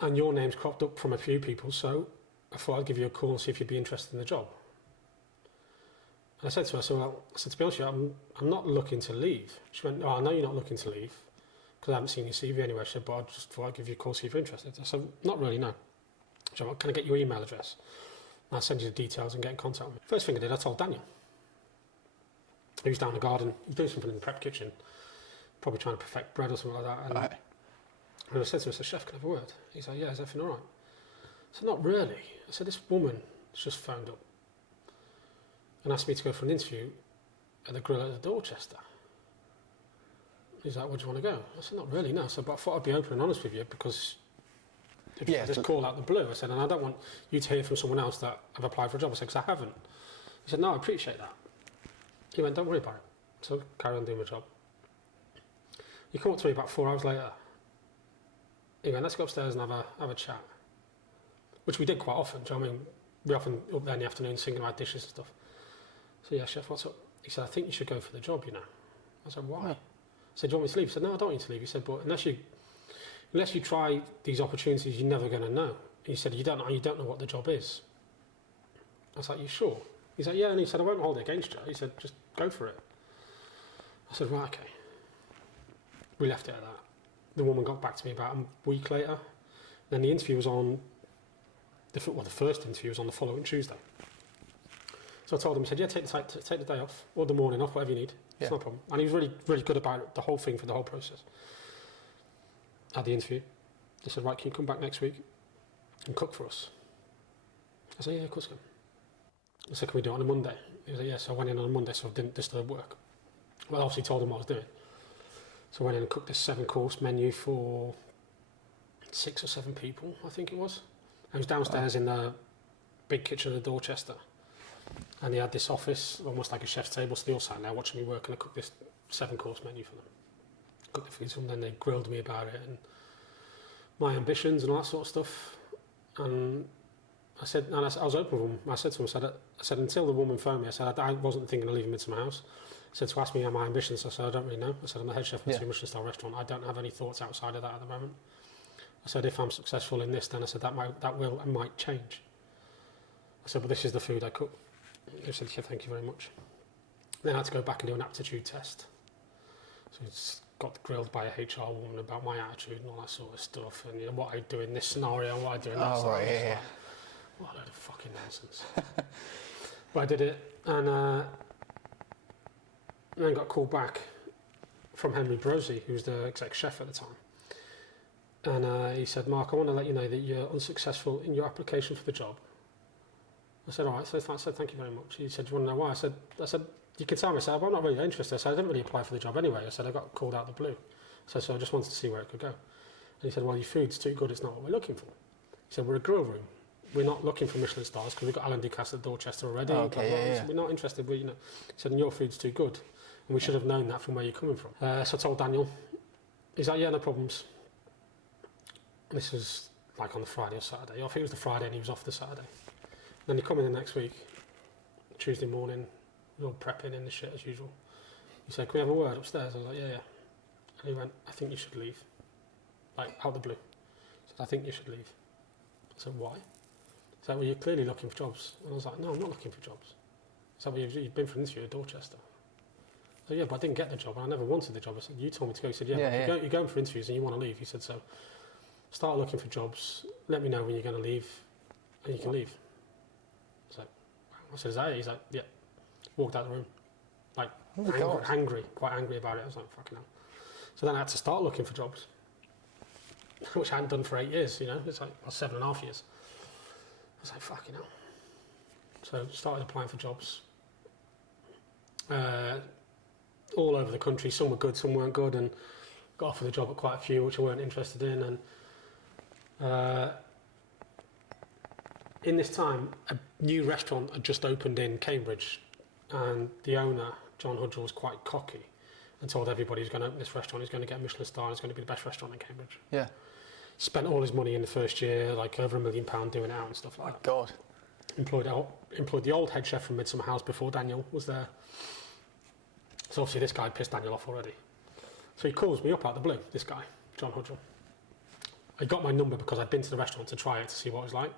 And your name's cropped up from a few people, so I thought I'd give you a call and see if you'd be interested in the job. And I said to her, to be honest with you, I'm not looking to leave. She went, oh, I know you're not looking to leave, because I haven't seen your CV anywhere. She said, but I just thought I'd give you a call, see if you're interested. I said, not really, no. She went, can I get your email address? And I'll send you the details and get in contact with me. First thing I did, I told Daniel. He was down the garden, he was doing something in the prep kitchen, probably trying to perfect bread or something like that. And, Right. and I said to him, I said, chef, can I have a word? He said, yeah, is everything all right? I said, not really. I said, this woman's just phoned up and asked me to go for an interview at the grill at the Dorchester. He's like, where do you want to go? I said, not really, no. I said, but I thought I'd be open and honest with you, because if you just call out the blue, I said, and I don't want you to hear from someone else that I've applied for a job. I said, because I haven't. He said, no, I appreciate that. He went, don't worry about it. So carry on doing my job. He came up to me about 4 hours later. He went, let's go upstairs and have a chat. Which we did quite often. Do you know what I mean? We often up there in the afternoon singing about dishes and stuff. So yeah, chef, what's up? He said, I think you should go for the job, you know. I said, why? I said, do you want me to leave? He said, no, I don't want you to leave. He said, but unless you try these opportunities, you're never going to know. He said, you don't know what the job is. I was like, you sure? He said, yeah, and he said, I won't hold it against you. He said, just go for it. I said, right, okay. We left it at that. The woman got back to me about a week later. Then the interview was on, the first interview was on the following Tuesday. So I told him, I said, yeah, take the day off, or the morning off, whatever you need. It's no problem. And he was really, really good about it, the whole thing, for the whole process. At the interview, they said, right, can you come back next week and cook for us? I said, yeah, of course I can. I said, can we do it on a Monday? He was like, yeah, so I went in on a Monday, so I didn't disturb work. Well, I obviously told him what I was doing. So I went in and cooked this 7-course menu for 6 or 7 people, I think it was. I was downstairs in the big kitchen of the Dorchester. And they had this office, almost like a chef's table, so they all sat there watching me work, and I cooked this 7-course menu for them. Cooked the food for them, then they grilled me about it, and my ambitions and all that sort of stuff. And I said, and I was open with him. I said to him, I said, until the woman phoned me, I said, I wasn't thinking of leaving him into my house. I said, to ask me about my ambitions, I said, I don't really know. I said, I'm the head chef of a 2-Michelin-star restaurant. I don't have any thoughts outside of that at the moment. I said, if I'm successful in this, then I said, that will and might change. I said, but this is the food I cook. He said, yeah, thank you very much. Then I had to go back and do an aptitude test. So it's got grilled by a HR woman about my attitude and all that sort of stuff, and you know, what I do in this scenario and what I do in that scenario. Right, yeah. What a load of fucking nonsense. But I did it, and then got called back from Henry Brosey, who was the exec chef at the time. And he said, Mark, I want to let you know that you're unsuccessful in your application for the job. I said, all right, so I said, thank you very much. He said, do you want to know why? I said, you can tell me. I said, I'm not really interested. I said, I didn't really apply for the job anyway. I said, I got called out of the blue. So I just wanted to see where it could go. And he said, well, your food's too good. It's not what we're looking for. He said, we're a grill room. We're not looking for Michelin stars because we've got Alan Ducasse at Dorchester already. Oh, okay, So we're not interested. He said, and your food's too good. And we should have known that from where you're coming from. So I told Daniel. He's like, yeah, no problems. And this was like on the Friday or Saturday. I think it was the Friday and he was off the Saturday. And then he come in the next week, Tuesday morning, we were all prepping in the shit as usual. He said, can we have a word upstairs? I was like, yeah. And he went, I think you should leave. Like, out the blue. He said, I think you should leave. I said, why? He said, well, you're clearly looking for jobs. And I was like, no, I'm not looking for jobs. He said, well, you've been for an interview at Dorchester. I said, yeah, but I didn't get the job and I never wanted the job. I said, you told me to go. He said, yeah. You're going for interviews and you want to leave. He said, so start looking for jobs, let me know when you're going to leave, and you can leave. I said, is that it? He's like, yeah. Walked out the room. Like, quite angry about it. I was like, fucking hell. So then I had to start looking for jobs, which I hadn't done for 8 years, you know. It's like 7.5 years. I was like, fucking hell. So started applying for jobs. all over the country. Some were good, some weren't good, and got offered a job at quite a few which I weren't interested in. And in this time, a new restaurant had just opened in Cambridge, and the owner, John Hudgell, was quite cocky and told everybody he's going to open this restaurant, he's going to get a Michelin star, it's going to be the best restaurant in Cambridge. Yeah. Spent all his money in the first year, like over £1 million doing it out and stuff like that. God. Employed the old head chef from Midsummer House before Daniel was there. So obviously this guy pissed Daniel off already. So he calls me up out of the blue, this guy, John Hudgell. I got my number because I'd been to the restaurant to try it to see what it was like.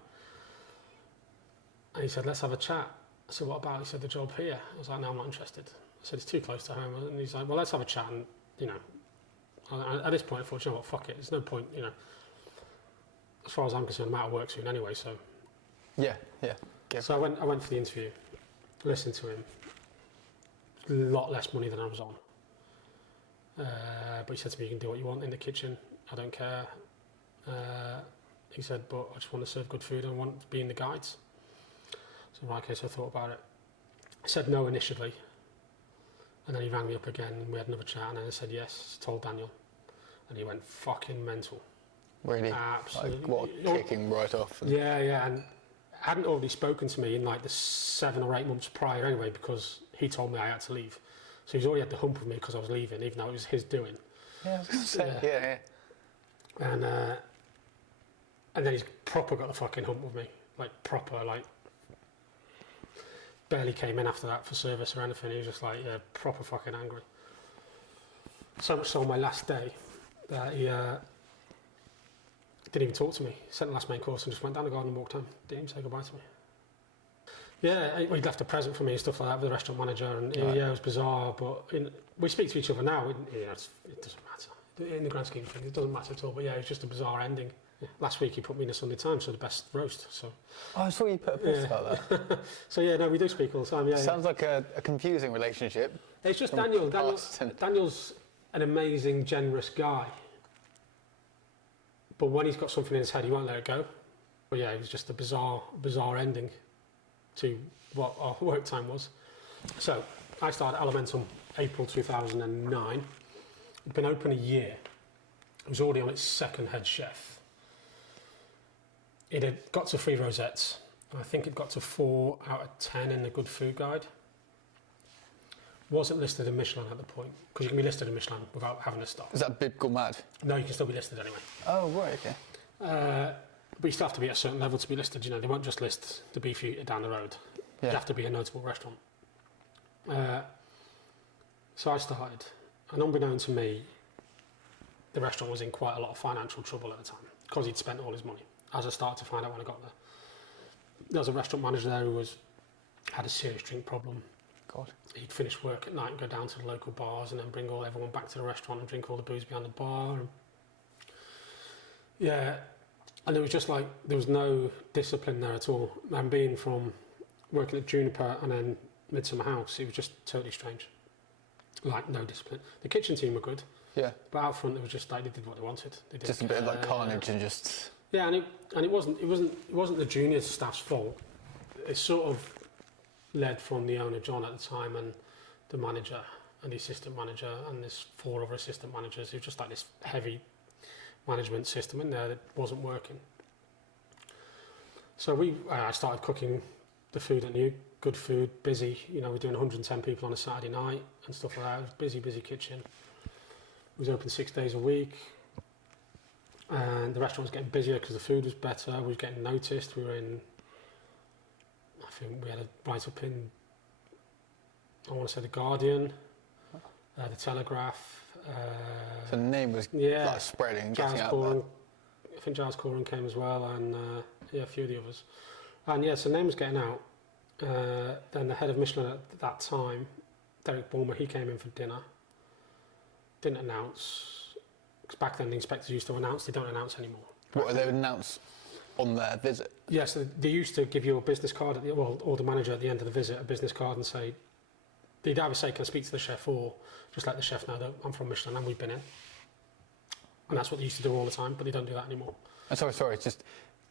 And he said, let's have a chat. I said, what about? He said, the job here. I was like, no, I'm not interested. I said, it's too close to home. And he's like, well, let's have a chat. And, you know, at this point I thought, you know what, fuck it. There's no point, you know. As far as I'm concerned, I'm out of work soon anyway, so. Yeah. So I went for the interview, listened to him. A lot less money than I was on. But he said to me, you can do what you want in the kitchen. I don't care. He said, but I just want to serve good food and I want to be in the guides. So, right, okay, so I thought about it. I said no initially. And then he rang me up again and we had another chat. And then I said yes, told Daniel. And he went fucking mental. Really? Absolutely. Like, what, kicking right off? And... Yeah. And hadn't already spoken to me in like the 7 or 8 months prior anyway, because he told me I had to leave. So he's already had the hump with me because I was leaving, even though it was his doing. Yeah, I was going to say, yeah. And then he's proper got the fucking hump with me. Like, proper, like... Barely came in after that for service or anything. He was just like, yeah, proper fucking angry. So much so on my last day that he didn't even talk to me. He sent the last main course and just went down the garden and walked home. Didn't even say goodbye to me. Yeah, he'd left a present for me and stuff like that with the restaurant manager, and right. Yeah, it was bizarre, but we speak to each other now. It doesn't matter. In the grand scheme of things, it doesn't matter at all, but yeah, it was just a bizarre ending. Yeah. Last week he put me in the Sunday Times for the best roast, so... Oh, I saw you put a post about that. So yeah, no, we do speak all the time, yeah. Sounds like a confusing relationship. It's just Daniel's an amazing, generous guy. But when he's got something in his head, he won't let it go. But yeah, it was just a bizarre ending to what our work time was. So, I started Elementum April 2009. It'd been open a year. It was already on its second head chef. It had got to 3 rosettes. I think it got to 4 out of 10 in the Good Food Guide. Wasn't listed in Michelin at the point, because you can be listed in Michelin without having a star. Is that Bib Gourmand? No, you can still be listed anyway. Oh, right, okay. But you still have to be at a certain level to be listed. You know, they won't just list the beef eater down the road. Yeah. You have to be a notable restaurant. So I started, and unbeknown to me, the restaurant was in quite a lot of financial trouble at the time because he'd spent all his money. As I started to find out when I got there, there was a restaurant manager there who had a serious drink problem. God. He'd finish work at night and go down to the local bars and then bring everyone back to the restaurant and drink all the booze behind the bar. And yeah, and it was just like there was no discipline there at all. And being from working at Juniper and then Midsummer House, it was just totally strange. Like no discipline. The kitchen team were good. Yeah. But out front, it was just like they did what they wanted. They just a bit of like carnage and just. Yeah, and it wasn't the junior staff's fault. It sort of led from the owner John at the time and the manager and the assistant manager and there's 4 other assistant managers who just like this heavy management system in there that wasn't working. So I started cooking the food at New, good food, busy. You know, we're doing 110 people on a Saturday night and stuff like that. It was busy kitchen. It was open 6 days a week. And the restaurant was getting busier because the food was better. We were getting noticed. We were in, I think we had a write-up in, I want to say The Guardian, The Telegraph. So the name was like spreading, getting out there. I think Giles Coran came as well, and a few of the others. And yeah, so the name was getting out. Then the head of Michelin at that time, Derek Bulmer, he came in for dinner. Didn't announce. Because back then the inspectors used to announce, they don't announce anymore. What, they would announce on their visit? Yes, yeah, so they used to give you a business card, or the manager at the end of the visit, a business card and say, they'd either say, can I speak to the chef, or just let the chef know that I'm from Michelin and we've been in. And that's what they used to do all the time, but they don't do that anymore. Sorry, it's just,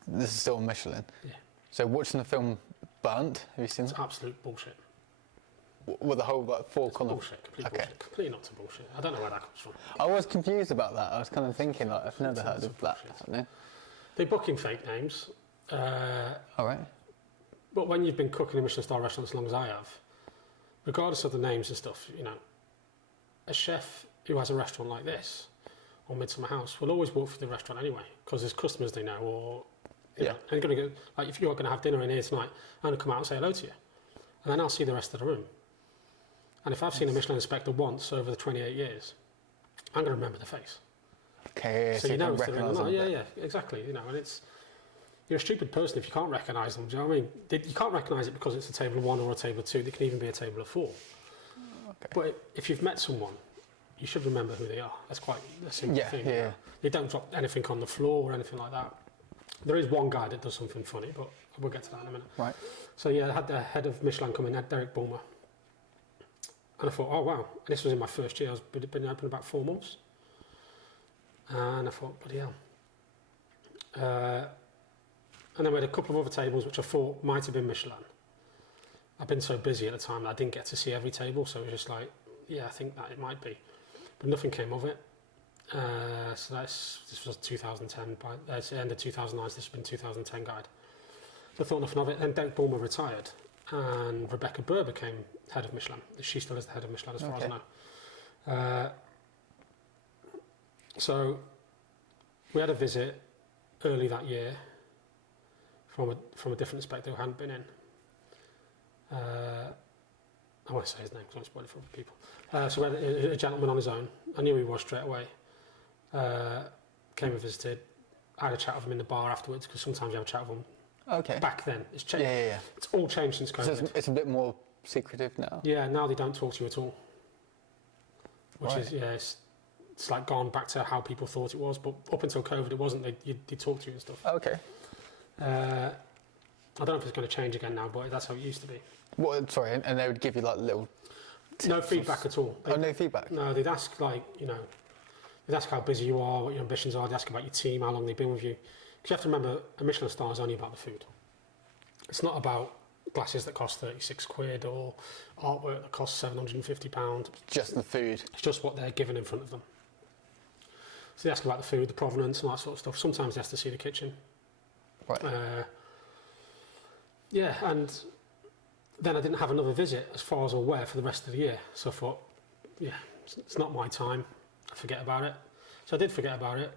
this is still Michelin. Yeah. So watching the film Burnt, have you seen It's that? absolute bullshit. With the whole like four corner. Bullshit, bullshit. Completely not to bullshit. I don't know where that comes from. I was confused about that. I was kind of thinking like I've never heard of that. No? They're booking fake names. All right. But when you've been cooking in Michelin star restaurants as long as I have, regardless of the names and stuff, you know, a chef who has a restaurant like this or Midsummer House will always walk through the restaurant anyway because there's customers they know, or you know, and going to go, like if you're going to have dinner in here tonight, I'm going to come out and say hello to you, and then I'll see the rest of the room. And if I've seen a Michelin inspector once over the 28 years, I'm going to remember the face. Okay, so you know it's the yeah, exactly. You know, and it's, you're a stupid person if you can't recognise them. Do you know what I mean? You can't recognise it because it's a table of 1 or a table of 2. They can even be a table of 4. Okay. But if you've met someone, you should remember who they are. That's quite a simple thing. Yeah. You know? They don't drop anything on the floor or anything like that. There is one guy that does something funny, but we'll get to that in a minute. Right. So yeah, I had the head of Michelin come in, Derek Bulmer. And I thought, oh wow, and this was in my first year. I'd been open about 4 months. And I thought, bloody hell. And then we had a couple of other tables which I thought might have been Michelin. I've been so busy at the time that I didn't get to see every table, so it was just like, yeah, I think that it might be. But nothing came of it. So this was 2010, it's the end of 2009, so this has been 2010 guide. So I thought nothing of it. Then Derek Bulmer retired, and Rebecca Burr became head of Michelin. She still is the head of Michelin as far as I know. So we had a visit early that year from a different inspector who hadn't been in. I won't say his name because I won't spoil it for other people. So we had a gentleman on his own. I knew who he was straight away. Came and visited. I had a chat with him in the bar afterwards because sometimes you have a chat with him. Okay. Back then, it's changed. Yeah. It's all changed since COVID. So it's a bit more secretive now. Yeah, now they don't talk to you at all. Which Right. is, it's like gone back to how people thought it was. But up until COVID, it wasn't. They talk to you and stuff. Okay. I don't know if it's going to change again now, but that's how it used to be. What? Sorry, and they would give you like little. No feedback at all. No feedback. No, they'd ask they'd ask how busy you are, what your ambitions are. They'd ask about your team, how long they've been with you. Because you have to remember, a Michelin star is only about the food. It's not about glasses that cost 36 quid or artwork that costs £750. Just the food. It's just what they're given in front of them. So they ask about the food, the provenance, and that sort of stuff. Sometimes they ask to see the kitchen. Right. And then I didn't have another visit, as far as I'm aware, for the rest of the year. So I thought, it's not my time. I forget about it. So I did forget about it.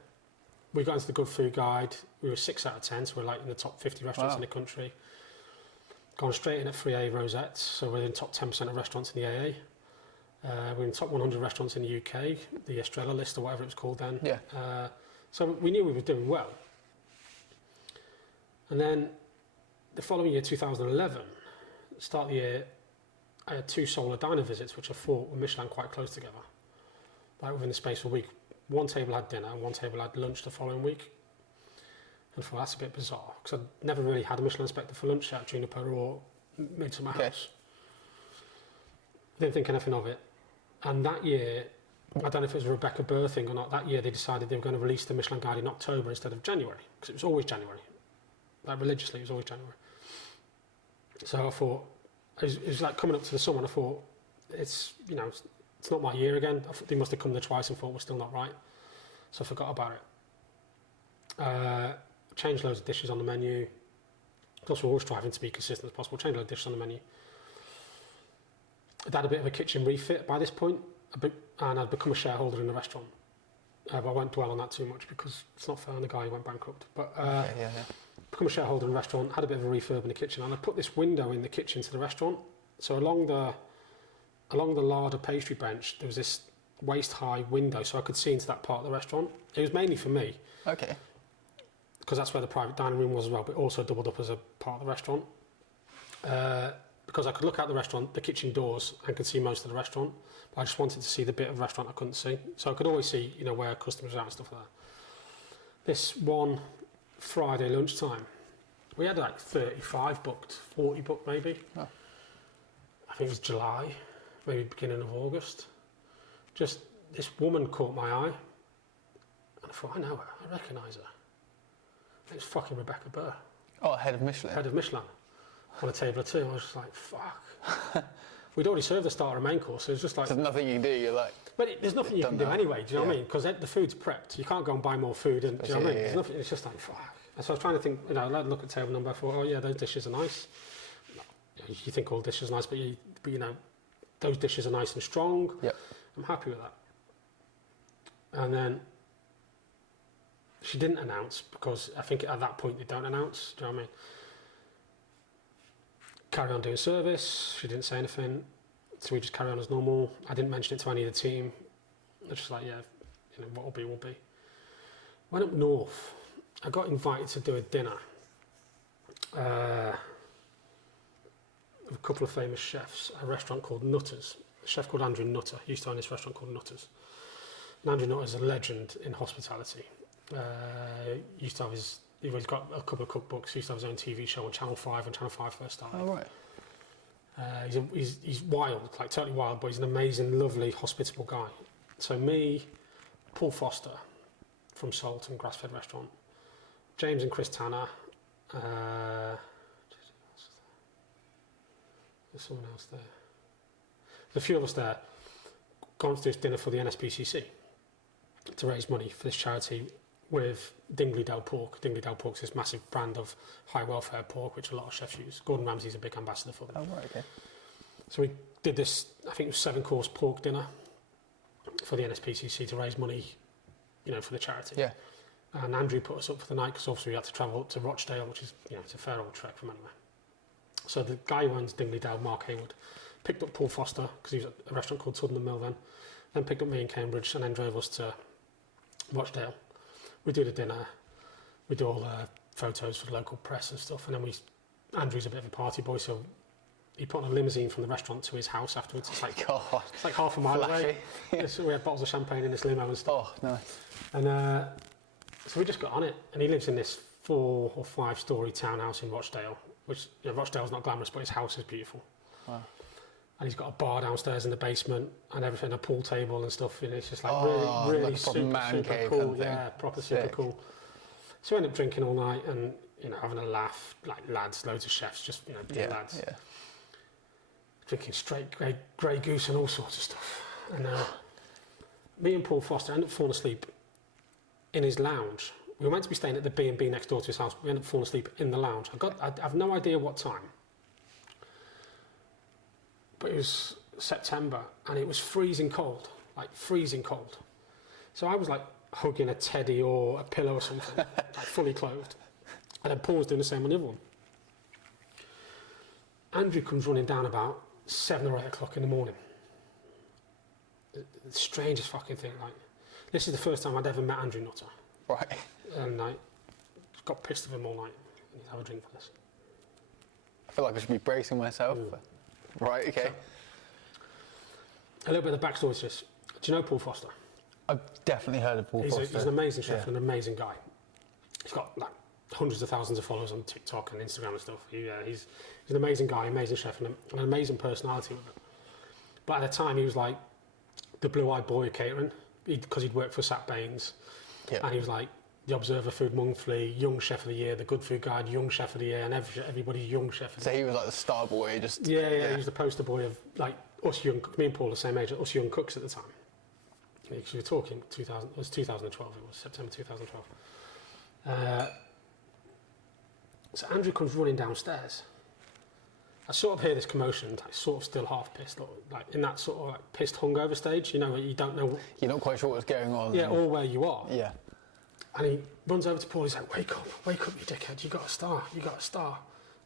We got into the Good Food Guide. We were 6 out of 10, so we're like in the top 50 restaurants in the country. Gone straight in at 3A rosettes, so we're in the top 10% of restaurants in the AA. We're in the top 100 restaurants in the UK, the Estrella list or whatever it was called then. Yeah. So we knew we were doing well. And then the following year, 2011, start of the year, I had 2 solar diner visits, which I thought were Michelin quite close together. Like within the space of a week. One table had dinner and one table had lunch the following week. And I thought, that's a bit bizarre, because I'd never really had a Michelin inspector for lunch at Juniper or Midsummer House. Didn't think anything of it. And that year, I don't know if it was a Rebecca Burr thing or not, that year they decided they were going to release the Michelin Guide in October instead of January, because it was always January. Like religiously, it was always January. So I thought, it was like coming up to the summer, and I thought, it's not my year again. I thought they must have come there twice and thought we're still not right. So I forgot about it. Changed loads of dishes on the menu. Plus, we're always striving to be consistent as possible. Changed loads of dishes on the menu. I'd had a bit of a kitchen refit by this point, and I'd become a shareholder in the restaurant. But I won't dwell on that too much because it's not fair on the guy who went bankrupt. But become a shareholder in the restaurant, had a bit of a refurb in the kitchen, and I put this window in the kitchen to the restaurant. So along the larder pastry bench, there was this waist-high window, so I could see into that part of the restaurant. It was mainly for me. Okay. Because that's where the private dining room was as well, but also doubled up as a part of the restaurant. Because I could look out the restaurant, the kitchen doors, and could see most of the restaurant. But I just wanted to see the bit of restaurant I couldn't see. So I could always see, where customers are and stuff like that. This one Friday lunchtime, we had like 35 booked, 40 booked maybe. Oh. I think it was July, maybe beginning of August. Just this woman caught my eye, and I thought, I know her, I recognise her. And it's fucking Rebecca Burr. Oh, head of Michelin. Head of Michelin. On a table of 2, I was just like, fuck. we'd already served the starter and main course, so it's just like... There's nothing you can do, you're like... But there's nothing you can do anyway, do you know what I mean? Because the food's prepped, you can't go and buy more food, and do you know what I mean? There's nothing, it's just like, fuck. And so I was trying to think, you know, I'd look at table number, I thought, oh yeah, those dishes are nice. You think all dishes are nice, but you know, those dishes are nice and strong. Yep. I'm happy with that. And then she didn't announce, because I think at that point they don't announce, do you know what I mean? Carry on doing service, she didn't say anything, so we just carry on as normal. I didn't mention it to any of the team. They're just like, yeah, you know, what will be, will be. Went up north. I got invited to do a dinner with a couple of famous chefs, a restaurant called Nutters. A chef called Andrew Nutter. He used to own this restaurant called Nutters. And Andrew Nutter is a legend in hospitality. He's got a couple of cookbooks. He used to have his own TV show on Channel 5 when Channel 5 first started. Oh, right. He's wild, like totally wild, but he's an amazing, lovely, hospitable guy. So me, Paul Foster from Salt and Grass-Fed Restaurant, James and Chris Tanner, there's someone else there. There's a few of us there, gone to this dinner for the NSPCC to raise money for this charity with Dingley Dell Pork. Dingley Dell Pork's this massive brand of high welfare pork, which a lot of chefs use. Gordon Ramsay's a big ambassador for them. Oh, right, okay. So we did this, I think it was 7-course pork dinner for the NSPCC to raise money, you know, for the charity. Yeah. And Andrew put us up for the night, because obviously we had to travel up to Rochdale, which is, you know, it's a fair old trek from anywhere. So the guy who owns Dingley Dell, Mark Haywood, picked up Paul Foster, because he was at a restaurant called Tottenham Mill then picked up me in Cambridge, and then drove us to Rochdale. We do the dinner, we do all the photos for the local press and stuff, and then Andrew's a bit of a party boy, so he put on a limousine from the restaurant to his house afterwards. It's like, God. It's like half a mile away. Yeah. So we had bottles of champagne in this limo and stuff. Oh, nice. And so we just got on it, and he lives in this 4 or 5 story townhouse in Rochdale, which, you know, Rochdale's not glamorous, but his house is beautiful. Wow. And he's got a bar downstairs in the basement and everything, a pool table and stuff. And it's just like really like super cool. Yeah, proper super Sick. cool. So we ended up drinking all night and, you know, having a laugh, like lads, loads of chefs, just, you know, lads. Yeah. Drinking straight grey goose and all sorts of stuff. And me and Paul Foster ended up falling asleep in his lounge. We were meant to be staying at the B&B next door to his house, but we ended up falling asleep in the lounge. I have no idea what time. But it was September and it was freezing cold, like freezing cold. So I was like hugging a teddy or a pillow or something, like fully clothed. And then Paul was doing the same on the other one. Andrew comes running down about 7 or 8 o'clock in the morning. The strangest fucking thing, like, this is the first time I'd ever met Andrew Nutter. Right. And I got pissed with him all night. I need to have a drink for this. I feel like I should be bracing myself. Right, okay. A little bit of the backstory to this. Do you know Paul Foster? I've definitely heard of Paul Foster. He's an amazing chef and an amazing guy. He's got like hundreds of thousands of followers on TikTok and Instagram and stuff. He's an amazing guy, amazing chef, and an amazing personality with it. But at the time, he was like the blue-eyed boy of catering, because he'd worked for Sat Baines. Yep. And he was like the Observer Food Monthly, Young Chef of the Year, the Good Food Guide, Young Chef of the Year, and everybody's Young Chef of the Year. So he was like the star boy, just... Yeah, he was the poster boy of like us young, me and Paul the same age, us young cooks at the time. Because we were talking 2012, it was September 2012. So Andrew comes running downstairs. I sort of hear this commotion, like, sort of still half pissed, like in that sort of like pissed hungover stage, you know, where you don't know... You're not quite sure what's going on. Yeah, or where you are. Yeah. And he runs over to Paul, he's like, wake up, you dickhead, you got a star, you got a star.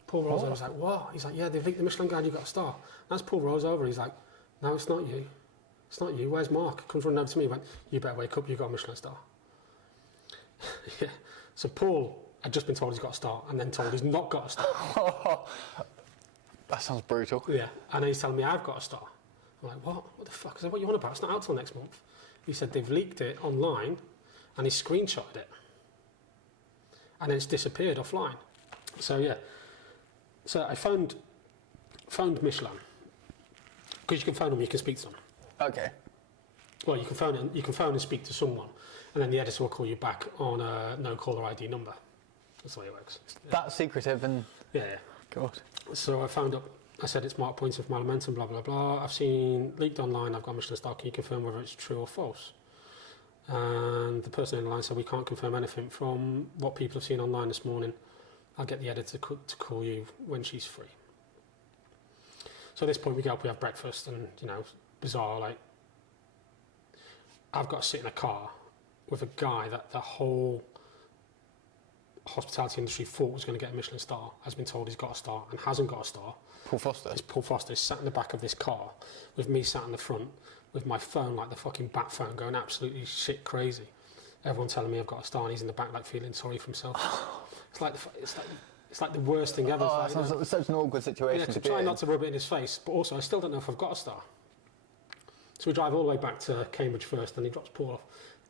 Paul rolls over, he's like, what? He's like, yeah, they've leaked the Michelin Guide, you got a star. And as Paul rolls over, he's like, no, it's not you. It's not you, where's Mark? Comes running over to me, he went, you better wake up, you got a Michelin star. Yeah. So Paul had just been told he's got a star, and then told he's not got a star. That sounds brutal. Yeah, and then he's telling me I've got a star. I'm like, what? What the fuck? I said, what are you on about? It's not out till next month. He said they've leaked it online, and he screenshotted it. And then it's disappeared offline. So yeah. So I phoned Michelin. Because you can phone them, you can speak to them. Okay. Well, you can phone and speak to someone, and then the editor will call you back on a no caller ID number. That's the way it works. That's secretive and... Yeah. God. So I phoned up I said, it's Mark Poynton from Momentum, blah, blah, blah. I've seen leaked online, I've got a Michelin star, can you confirm whether it's true or false? And the person in the line said, we can't confirm anything from what people have seen online this morning. I'll get the editor to call you when she's free. So at this point we get up, we have breakfast, and, you know, bizarre, like, I've got to sit in a car with a guy that the whole hospitality industry thought was going to get a Michelin star, has been told he's got a star and hasn't got a star. Paul Foster? It's Paul Foster sat in the back of this car with me sat in the front with my phone, like the fucking bat phone, going absolutely shit crazy. Everyone telling me I've got a star, and he's in the back like feeling sorry for himself. It's like the worst thing ever. Oh, like, sounds like such an awkward situation to be try in. not to rub it in his face, but also I still don't know if I've got a star. So we drive all the way back to Cambridge first, and he drops Paul off.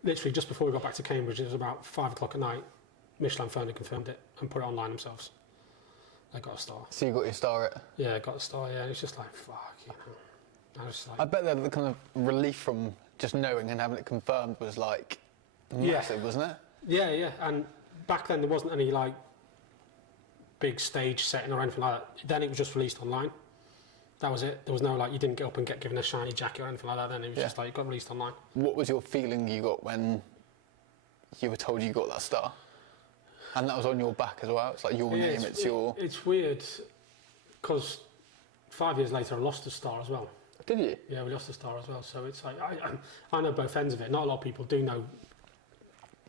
Literally just before we got back to Cambridge, it was about 5 o'clock at night. Michelin phoned and confirmed it and put it online themselves. I got a star. So you got your star at? Yeah, I got a star, yeah. And it's just like, fuck, you know. I was just like... I bet the kind of relief from just knowing and having it confirmed was like massive, wasn't it? Yeah, yeah. And back then there wasn't any like big stage setting or anything like that. Then it was just released online. That was it. There was no like, you didn't get up and get given a shiny jacket or anything like that. Then it was just like, it got released online. What was your feeling you got when you were told you got that star? And that was on your back as well. It's like your name, it's your... It's weird because 5 years later I lost the star as well. Did you? Yeah, we lost the star as well. So it's like, I know both ends of it. Not a lot of people do know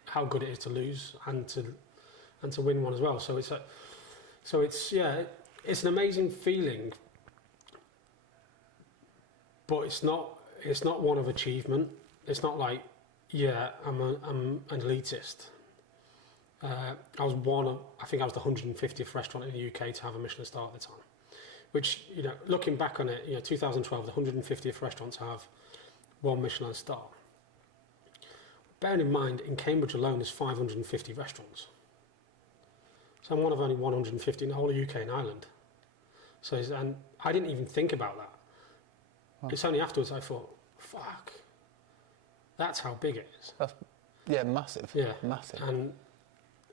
how good it is to lose and to win one as well. So it's it's an amazing feeling, but it's not one of achievement. It's not like, yeah, I'm an elitist. I was I think I was the 150th restaurant in the UK to have a Michelin star at the time. Which, you know, looking back on it, you know, 2012, the 150th restaurant to have one Michelin star. Bearing in mind, in Cambridge alone, there's 550 restaurants. So I'm one of only 150 in the whole of UK and Ireland. So, and I didn't even think about that. Wow. It's only afterwards I thought, fuck, that's how big it is. That's, massive. Yeah, massive. And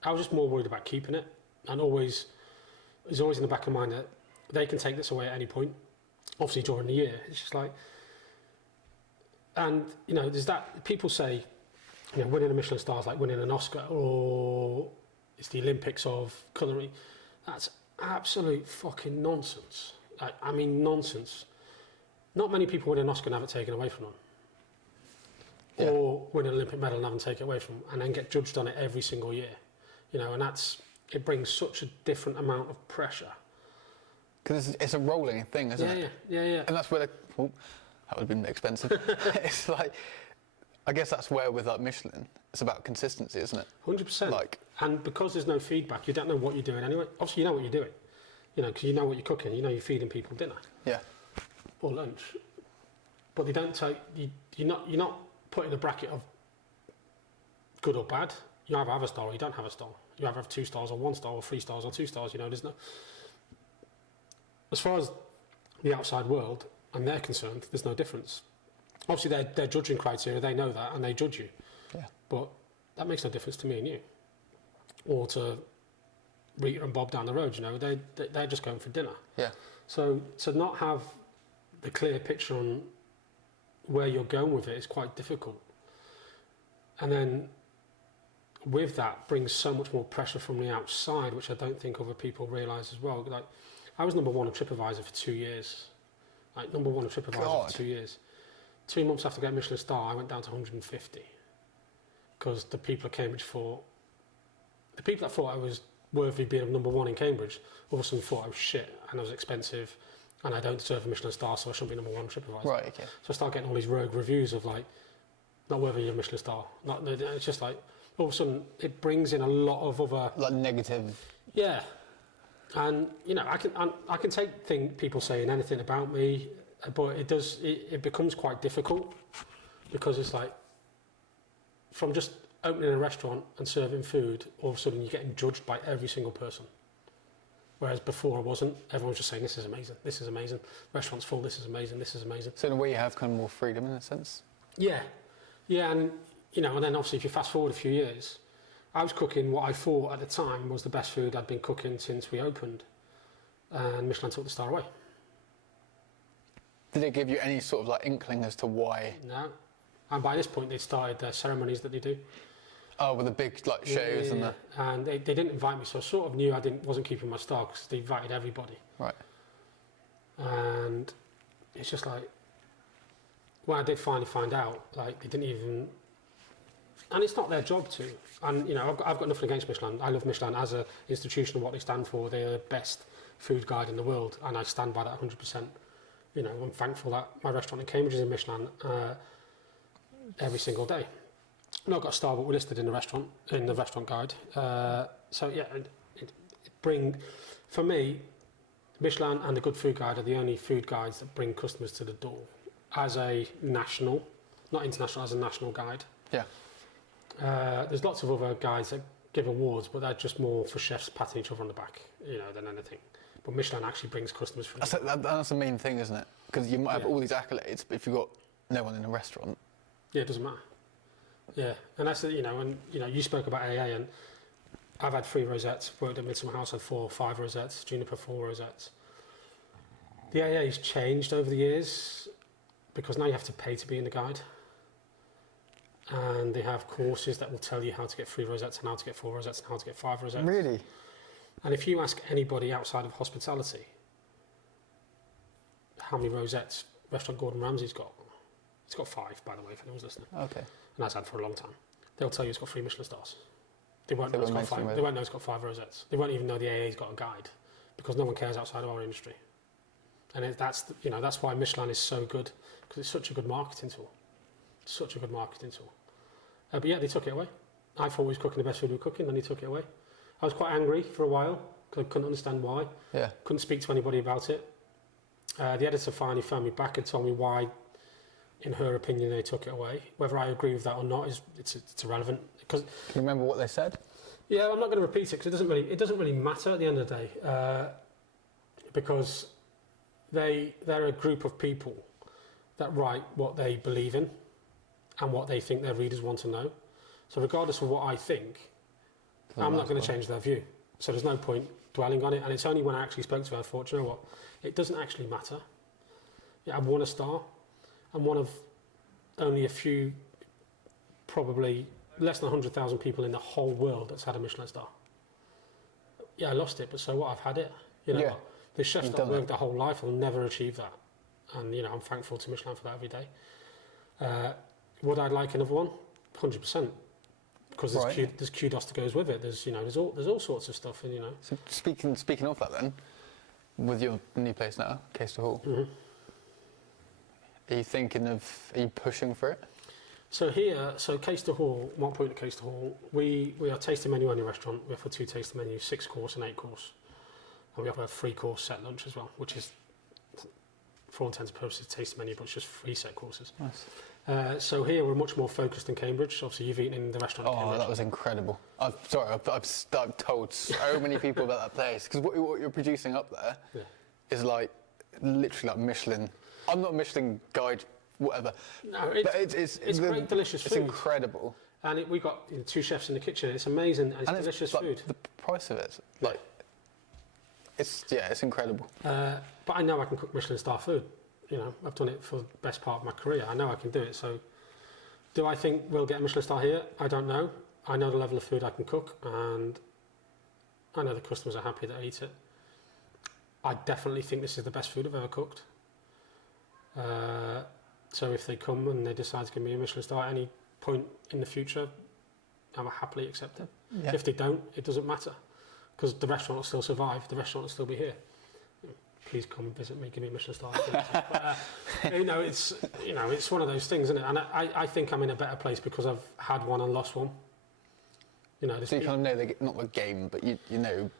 I was just more worried about keeping it, and it was always in the back of my mind that they can take this away at any point. Obviously during the year, it's just like, and you know, there's that, people say, you know, winning a Michelin star is like winning an Oscar, or it's the Olympics of culinary. That's absolute fucking nonsense. I mean, nonsense. Not many people win an Oscar and have it taken away from them. Yeah. Or win an Olympic medal and have them take it away from them, and then get judged on it every single year. You know, and it brings such a different amount of pressure. Because it's a rolling thing, isn't it? Yeah. And that's where that would have been expensive. It's like, I guess that's where with like Michelin, it's about consistency, isn't it? 100%. Like, and because there's no feedback, you don't know what you're doing anyway. Obviously, you know what you're doing, you know, because you know what you're cooking. You know you're feeding people dinner. Yeah. Or lunch. But they don't take you're not put in a bracket of good or bad. You either have a star or you don't have a star. You either have 2 stars or 1 star, or 3 stars or 2 stars. You know, there's no. As far as the outside world and they're concerned, there's no difference. Obviously, their judging criteria, they know that, and they judge you. Yeah. But that makes no difference to me and you, or to Rita and Bob down the road. You know, they're just going for dinner. Yeah. So to not have the clear picture on where you're going with it is quite difficult. And then with that brings so much more pressure from the outside, which I don't think other people realise as well. Like, I was number 1 on TripAdvisor for 2 years. Like, number 1 on TripAdvisor for 2 years. 2 months after getting Michelin star, I went down to 150. Because the people at Cambridge the people that thought I was worthy of being number 1 in Cambridge, all of a sudden thought I was shit and I was expensive and I don't deserve a Michelin star, so I shouldn't be number 1 on TripAdvisor. Right, okay. So I started getting all these rogue reviews of like, not worthy of a Michelin star. It's just like, all of a sudden it brings in a lot of other... Like negative... Yeah. And, you know, I can take people saying anything about me, but it becomes quite difficult, because it's like, from just opening a restaurant and serving food, all of a sudden you're getting judged by every single person. Whereas before I wasn't. Everyone was just saying, this is amazing, restaurant's full, this is amazing. So in a way you have kind of more freedom in a sense? Yeah, and, you know, and then obviously if you fast forward a few years, I was cooking what I thought at the time was the best food I'd been cooking since we opened, and Michelin took the star away. Did it give you any sort of like inkling as to why? No. And by this point, they'd started their ceremonies that they do. Oh, with the big like shows and the... And they didn't invite me, so I sort of knew I wasn't keeping my star because they invited everybody. Right. And it's just like, when I did finally find out, like they didn't even... And it's not their job to. And, you know, I've got nothing against Michelin. I love Michelin as an institution and what they stand for. They're the best food guide in the world, and I stand by that 100%. You know, I'm thankful that my restaurant in Cambridge is in Michelin every single day. Not got a star, but we're listed in the restaurant guide. So yeah, for me, Michelin and the Good Food Guide are the only food guides that bring customers to the door as a national, not international, as a national guide. Yeah. There's lots of other guides that give awards, but they're just more for chefs patting each other on the back, you know, than anything. But Michelin actually brings customers through. That's the main thing, isn't it? Because you might have all these accolades, but if you've got no one in a restaurant... Yeah, it doesn't matter. Yeah, and that's, you know, and, you know, you spoke about AA, and I've had 3 rosettes, worked at Midsummer House, had 4 or 5 rosettes, Juniper 4 rosettes. The AA's changed over the years, because now you have to pay to be in the guide. And they have courses that will tell you how to get 3 rosettes and how to get 4 rosettes and how to get 5 rosettes. Really? And if you ask anybody outside of hospitality how many rosettes restaurant Gordon Ramsay's got, it's got 5, by the way, if anyone's listening. Okay. And that's had for a long time. They'll tell you it's got 3 Michelin stars. They won't know it's got 5. They won't know it's got 5 rosettes. They won't even know the AA's got a guide, because no one cares outside of our industry. And that's why Michelin is so good, because it's such a good marketing tool. Such a good marketing tool. But yeah, they took it away. I thought we was cooking the best food we were cooking, and they took it away. I was quite angry for a while, because I couldn't understand why. Yeah. Couldn't speak to anybody about it. The editor finally phoned me back and told me why, in her opinion, they took it away. Whether I agree with that or not it's irrelevant. Because can you remember what they said? Yeah, I'm not going to repeat it, because it doesn't really matter at the end of the day, because they're a group of people that write what they believe in and what they think their readers want to know. So regardless of what I think, I'm not going to change their view. So there's no point dwelling on it. And it's only when I actually spoke to her I thought, you know what, it doesn't actually matter. Yeah, I've won a star. I'm one of only a few, probably less than 100,000 people in the whole world that's had a Michelin star. Yeah, I lost it, but so what? I've had it. You know, the chefs that worked their whole life will never achieve that. And, you know, I'm thankful to Michelin for that every day. Would I like another one? 100%. Because there's kudos that goes with it. There's all sorts of stuff, and you know. So speaking of that, then, with your new place now, Caistor Hall, are you pushing for it? So Caistor Hall, Mark Poynton at Caistor Hall, we are tasting menu only restaurant. We offer 2 tasting menus, 6 course and 8 course, and we offer a 3 course set lunch as well, which is, for all intents and purposes, tasting menu, but it's just 3 set courses. Nice. So here we're much more focused than Cambridge. Obviously, you've eaten in the restaurant in Cambridge. Oh, that was incredible. I've told so many people about that place, because what you're producing up there is like literally like Michelin. I'm not a Michelin guide, whatever. No, it's great, delicious food. It's incredible. And we've got 2 chefs in the kitchen. It's amazing, and it's delicious food. The price of it, like, it's incredible. But I know I can cook Michelin star food. You know, I've done it for the best part of my career. I know I can do it. So, do I think we'll get a Michelin star here? I don't know. I know the level of food I can cook, and I know the customers are happy that I eat it. I definitely think this is the best food I've ever cooked. So if they come and they decide to give me a Michelin star at any point in the future, I will happily accept it. Yeah. If they don't, it doesn't matter, because the restaurant will still survive. The restaurant will still be here. Please come visit me, give me a Michelin star. But, it's one of those things, isn't it? And I think I'm in a better place because I've had one and lost one. You know, so you kind of know not the game, but you know.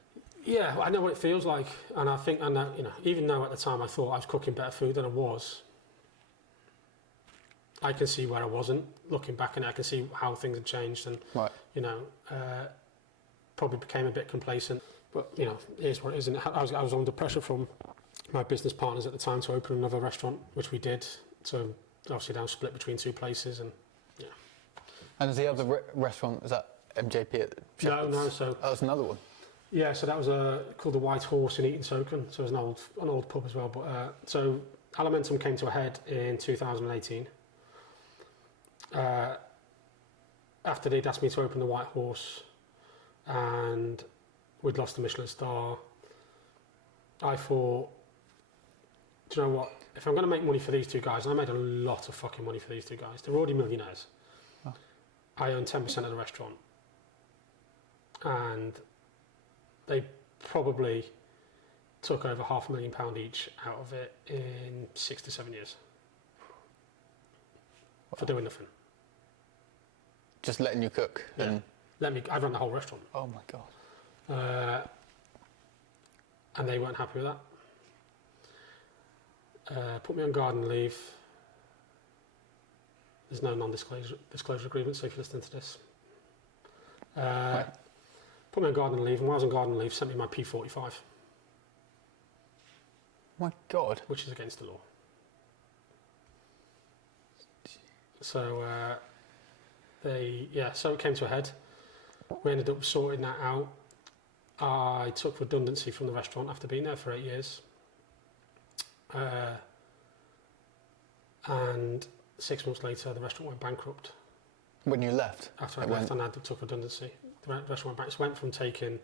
Yeah, I know what it feels like, and I think I know. You know, even though at the time I thought I was cooking better food than I was, I can see where I wasn't. Looking back on it, I can see how things had changed, and probably became a bit complacent. But you know, here's what it is. And I was under pressure from my business partners at the time to open another restaurant, which we did. So obviously now split between 2 places, and yeah. And is the other restaurant, is that MJP at Shepherd's? No. So that was another one. Yeah, so that was called the White Horse in Eaton Soken. So it was an old pub as well. But so Alimentum came to a head in 2018. After they'd asked me to open the White Horse and we'd lost the Michelin star, I thought, do you know what? If I'm going to make money for these two guys, and I made a lot of fucking money for these two guys, they're already millionaires. Oh. I own 10% of the restaurant. And they probably took over £500,000 each out of it in 6 to 7 years. Wow. For doing nothing. Just letting you cook? Yeah. I run the whole restaurant. Oh my God. And they weren't happy with that. Put me on garden leave. There's no non-disclosure agreement, so if you're listening to this. Right. Put me on garden leave, and while I was on garden leave, sent me my P45. My God. Which is against the law. So, so it came to a head. We ended up sorting that out. I took redundancy from the restaurant after being there for 8 years. And 6 months later, the restaurant went bankrupt. When you left? After I left and I took redundancy. The restaurant went bankrupt. It went from taking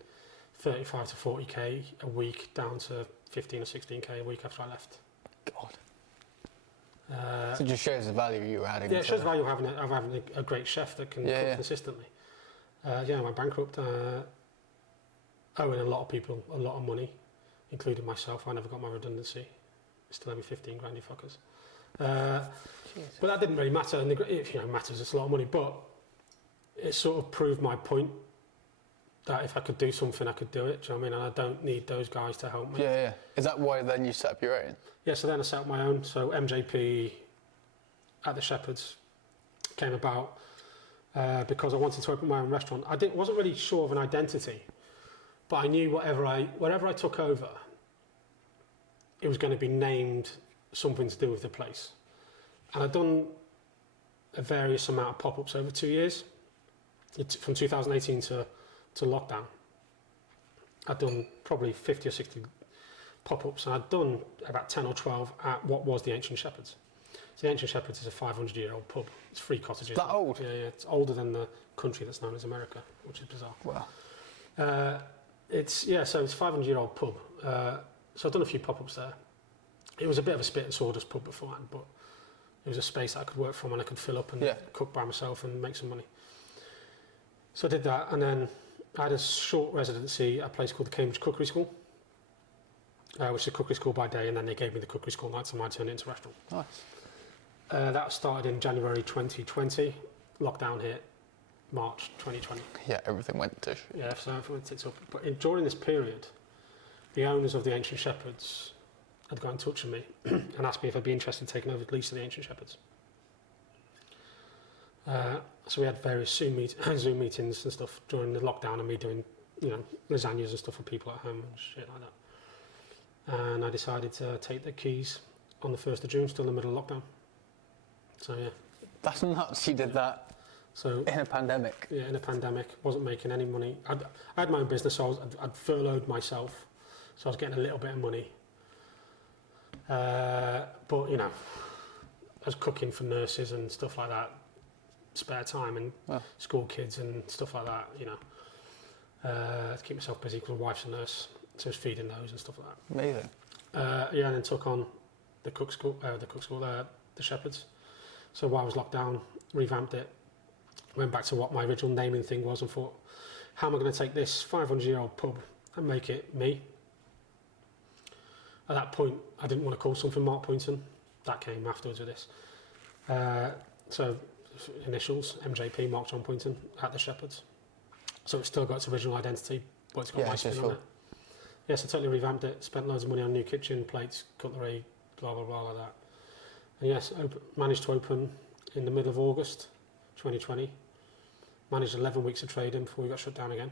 35 to 40k a week down to 15 or 16k a week after I left. God. So it just shows the value you were adding. Yeah, it shows the value of having a great chef that can cook consistently. I went bankrupt, owing a lot of people a lot of money, including myself. I never got my redundancy. Still owe me 15 grand, you fuckers. But that didn't really matter. And it matters, it's a lot of money. But it sort of proved my point that if I could do something, I could do it. Do you know what I mean? And I don't need those guys to help me. Yeah. Is that why then you set up your own? Yeah, so then I set up my own. So MJP at the Shepherds came about because I wanted to open my own restaurant. Wasn't really sure of an identity, but I knew whatever I took over, it was going to be named something to do with the place. And I'd done a various amount of pop-ups over 2 years, from 2018 to lockdown. I'd done probably 50 or 60 pop-ups, and I'd done about 10 or 12 at what was the Ancient Shepherds. So the Ancient Shepherds is a 500-year-old pub. It's 3 cottages. That old? Yeah, it's older than the country that's known as America, which is bizarre. Wow. It's a 500-year-old pub. So I've done a few pop-ups there. It was a bit of a spit and sawdust pub beforehand, but it was a space that I could work from and I could fill up and cook by myself and make some money. So I did that, and then I had a short residency at a place called the Cambridge Cookery School, which is a cookery school by day, and then they gave me the cookery school nights and I turned it into a restaurant. Nice. That started in January 2020. Lockdown hit March 2020. Yeah, everything went to shit. Yeah, so everything went tits up. But during this period, the owners of the Ancient Shepherds had got in touch with me and asked me if I'd be interested in taking over the lease of the Ancient Shepherds. So we had various Zoom meetings and stuff during the lockdown, and me doing, lasagnas and stuff for people at home and shit like that. And I decided to take the keys on the 1st of June, still in the middle of lockdown. So yeah. That's nuts, you did that. So in a pandemic. Yeah, in a pandemic, wasn't making any money. I had my own business, so I'd furloughed myself, so I was getting a little bit of money. But I was cooking for nurses and stuff like that, spare time, and school kids and stuff like that. To keep myself busy because my wife's a nurse, so I was feeding those and stuff like that. Amazing. And then took on the the Shepherds. So while I was locked down, revamped it, went back to what my original naming thing was, and thought, how am I going to take this 500-year-old pub and make it me? At that point, I didn't want to call something Mark Poynton. That came afterwards with this. So initials, MJP, Mark John Poynton, at the Shepherds. So it's still got its original identity, but it's got my spin on it. Yes, I totally revamped it, spent loads of money on new kitchen, plates, cutlery, blah, blah, blah, like that. And yes, managed to open in the middle of August 2020. Managed 11 weeks of trading before we got shut down again.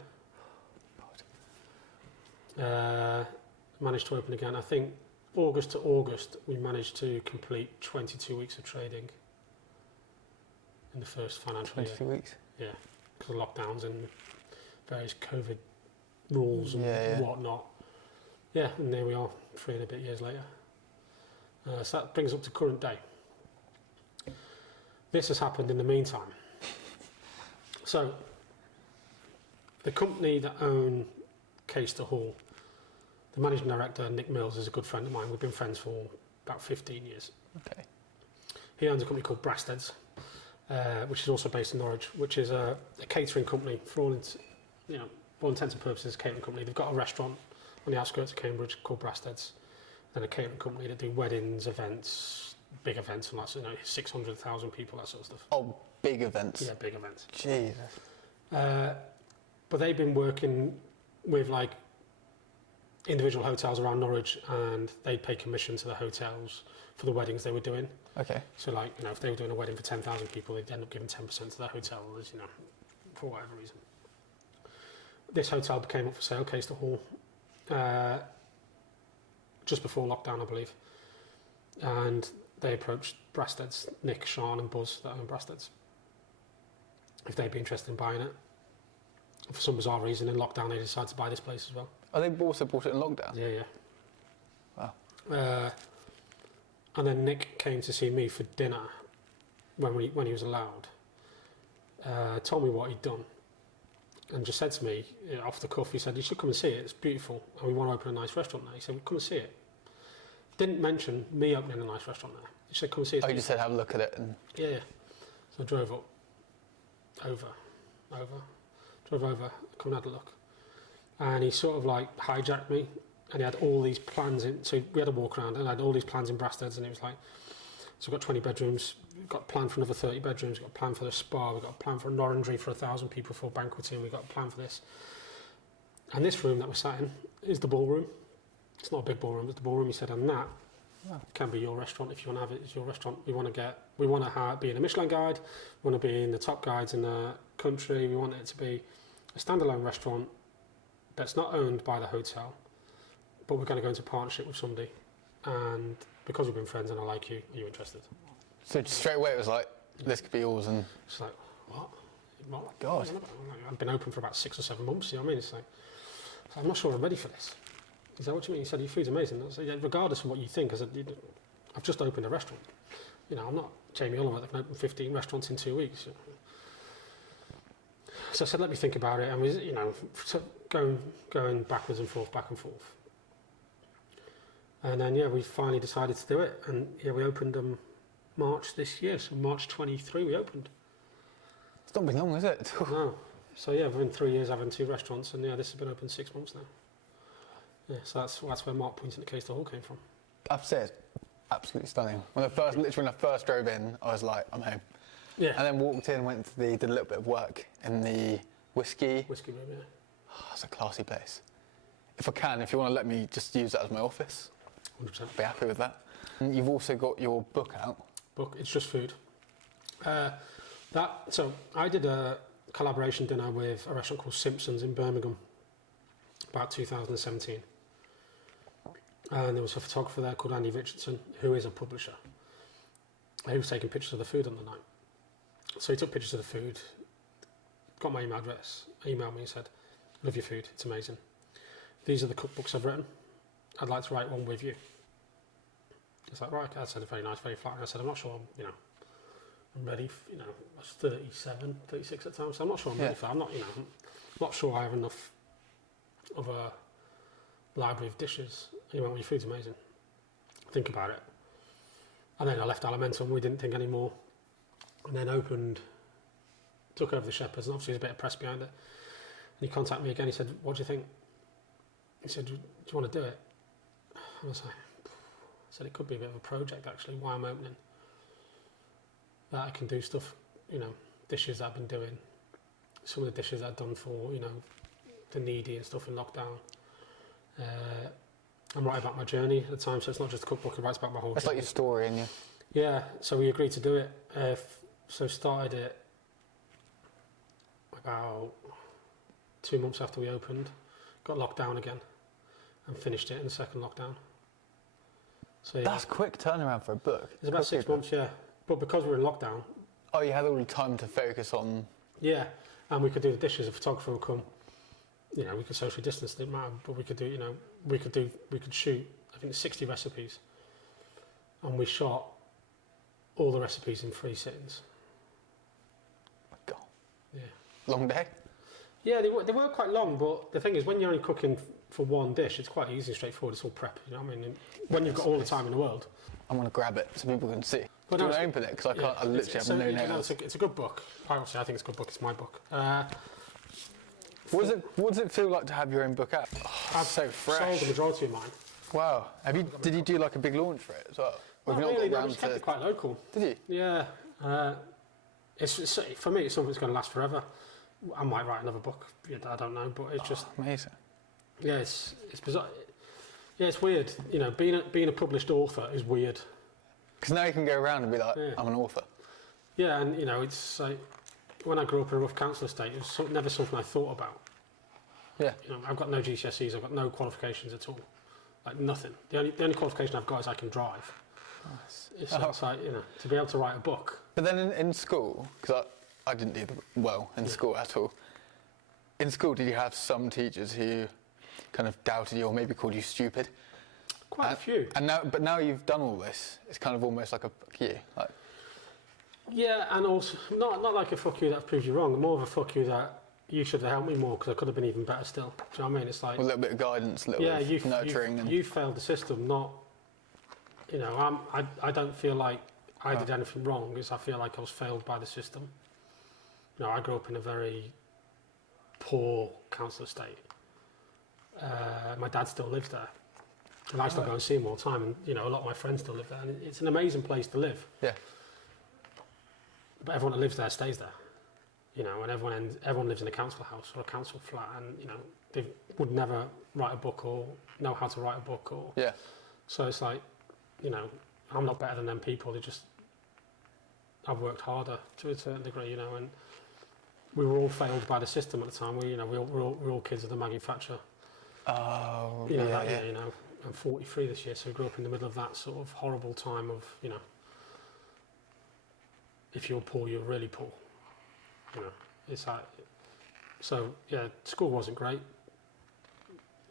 Managed to open again. I think August to August, we managed to complete 22 weeks of trading in the first financial year. 22 weeks? Yeah, because of lockdowns and various COVID rules and whatnot. Yeah, and there we are, 3 and a bit years later. So that brings up to current day. This has happened in the meantime. So, the company that own Caistor Hall, the managing director, Nick Mills, is a good friend of mine. We've been friends for about 15 years. Okay. He owns a company called Brasted's, which is also based in Norwich, which is a catering company for all intents and purposes, a catering company. They've got a restaurant on the outskirts of Cambridge called Brasted's, and a catering company that do weddings, events, big events, and that's 600,000 people, that sort of stuff. Oh, big events. Yeah, big events. Jesus. But they've been working with like individual hotels around Norwich, and they'd pay commission to the hotels for the weddings they were doing. Okay. So like, if they were doing a wedding for 10,000 people, they'd end up giving 10% to the hotel, for whatever reason. This hotel came up for sale, Caistor Hall, just before lockdown, I believe. And they approached Brasted's, Nick, Sean and Buzz that own Brasted's, if they'd be interested in buying it. For some bizarre reason, in lockdown, they decided to buy this place as well. Oh, they also bought it in lockdown? Yeah, yeah. Wow. And then Nick came to see me for dinner when he was allowed. Told me what he'd done, and just said to me, off the cuff, he said, "You should come and see it. It's beautiful, and we want to open a nice restaurant there." He said, "Well, come and see it." Didn't mention me opening a nice restaurant there. He said, "Come and see it." Oh, you just said have a look at it and... Yeah, yeah. So I drove up, drove over, come and had a look. And he sort of like hijacked me, and he had all these plans in. So we had a walk around, and I had all these plans in Brasted's, and it was like, so we've got 20 bedrooms, we've got a plan for another 30 bedrooms, we've got a plan for the spa, we've got a plan for an orangery for 1,000 people for banqueting, we've got a plan for this. And this room that we're sat in is the ballroom. It's not a big ballroom, it's the ballroom. He said, and that can be your restaurant if you want to have it. It's your restaurant. We want to be in a Michelin guide, we want to be in the top guides in the country, we want it to be a standalone restaurant that's not owned by the hotel, but we're going to go into partnership with somebody, and because we've been friends and I like you, are you interested? So just straight away it was like, this could be yours, and... It's like, what? Oh my God. I've been open for about 6 or 7 months, you know what I mean? It's like, I'm not sure I'm ready for this. Is that what you mean? He said, your food's amazing. I said, yeah, regardless of what you think, I said, I've just opened a restaurant. I'm not Jamie Oliver that can open 15 restaurants in 2 weeks. So I said, let me think about it, and we, going backwards and forth, back and forth. And then, we finally decided to do it, and we opened them March this year, so March 23 we opened. It's not been long, is it? No. So within 3 years having 2 restaurants, and this has been open 6 months now. Yeah, so that's where Mark Poynton at Caistor Hall came from. Upstairs, absolutely stunning. When I first drove in, I was like, I'm home. Yeah. And then walked in, did a little bit of work in the whiskey room, yeah. Oh, it's a classy place. If you want to let me just use that as my office, 100%. I'd be happy with that. And you've also got your book out. It's just food. So I did a collaboration dinner with a restaurant called Simpson's in Birmingham, about 2017. And there was a photographer there called Andy Richardson, who is a publisher, who was taking pictures of the food on the night. So he took pictures of the food, got my email address, emailed me and said, love your food, it's amazing. These are the cookbooks I've written. I'd like to write one with you. It's like, right, I said, very nice, very flattering. I said, I'm not sure, I'm ready, I was 37, 36 at the time, so I'm not sure I'm ready for it. I'm not sure I have enough of a library of dishes. He went, well, your food's amazing. Think about it. And then I left Alimentum, we didn't think any more. And then took over the Shepherd's, and obviously there's a bit of press behind it. And he contacted me again, he said, what do you think? He said, do you want to do it? And I was like, I said, it could be a bit of a project actually, why I'm opening. That I can do stuff, dishes that I've been doing. Some of the dishes I've done for, the needy and stuff in lockdown. I'm writing about my journey at the time, so it's not just a cookbook, it writes about my whole journey. It's like your story, isn't it? Yeah, so we agreed to do it. So started it about 2 months after we opened, got locked down again, and finished it in the second lockdown. So That's quick turnaround for a book. It's about 6 months, yeah. But because we were in lockdown... Oh, you had all the time to focus on... Yeah, and we could do the dishes, a photographer would come, we could socially distance, it didn't matter, but we could do, we could shoot, I think 60 recipes, and we shot all the recipes in 3 sittings. My God. Yeah. Long day? Yeah, they were quite long, but the thing is, when you're only cooking for one dish, it's quite easy and straightforward. It's all prep, you know what I mean? And when you've got all the time in the world. I'm going to grab it so people can see. But Do you want to open it? Because I can't. I literally have no nails. It's a good book. Obviously, I think it's a good book. It's my book. What does it feel like to have your own book out? Oh, it's so fresh. Sold the majority of mine. Wow. Did you do like a big launch for it as well? Or have Not you really. got No, around we just kept to... it quite local. Did you? Yeah. It's for me. It's something that's going to last forever. I might write another book. I don't know, but it's just amazing. Yeah, it's bizarre. Yeah, it's weird. You know, being a published author is weird. Because now you can go around and be like, Yeah. I'm an author. Yeah, and you know, it's like when I grew up in a rough council estate, it was never something I thought about. Yeah. You know, I've got no GCSEs. I've got no qualifications at all. Like nothing. The only qualification I've got is I can drive. Nice. It's like, you know, to be able to write a book. But then in school, because I didn't do well in school at all. In school, did you have some teachers who kind of doubted you or maybe called you stupid? Quite a few. And now you've done all this, it's kind of almost like a fuck you. Like, yeah, and also not like a fuck you that proves you wrong. More of a fuck you that you should have helped me more because I could have been even better still. Do you know what I mean? It's like a little bit of guidance, a little bit of nurturing. You failed the system, not. You know, I don't feel like I did anything wrong because I feel like I was failed by the system. You know, I grew up in a very poor council estate. My dad still lives there. And I still go and see him all the time, and you know, a lot of my friends still live there, and it's an amazing place to live. Yeah. But everyone that lives there stays there, you know, and everyone lives in a council house or a council flat, and you know, they would never write a book or know how to write a book or. Yeah. So it's like, you know, I'm not better than them people. I've worked harder to a certain degree, you know, and we were all failed by the system at the time. We're all kids of the Maggie Thatcher. Oh, You know, yeah, that yeah. year, you know. I'm 43 this year, so I grew up in the middle of that sort of horrible time of, you know, if you're poor, you're really poor. You know, it's like, so yeah, school wasn't great.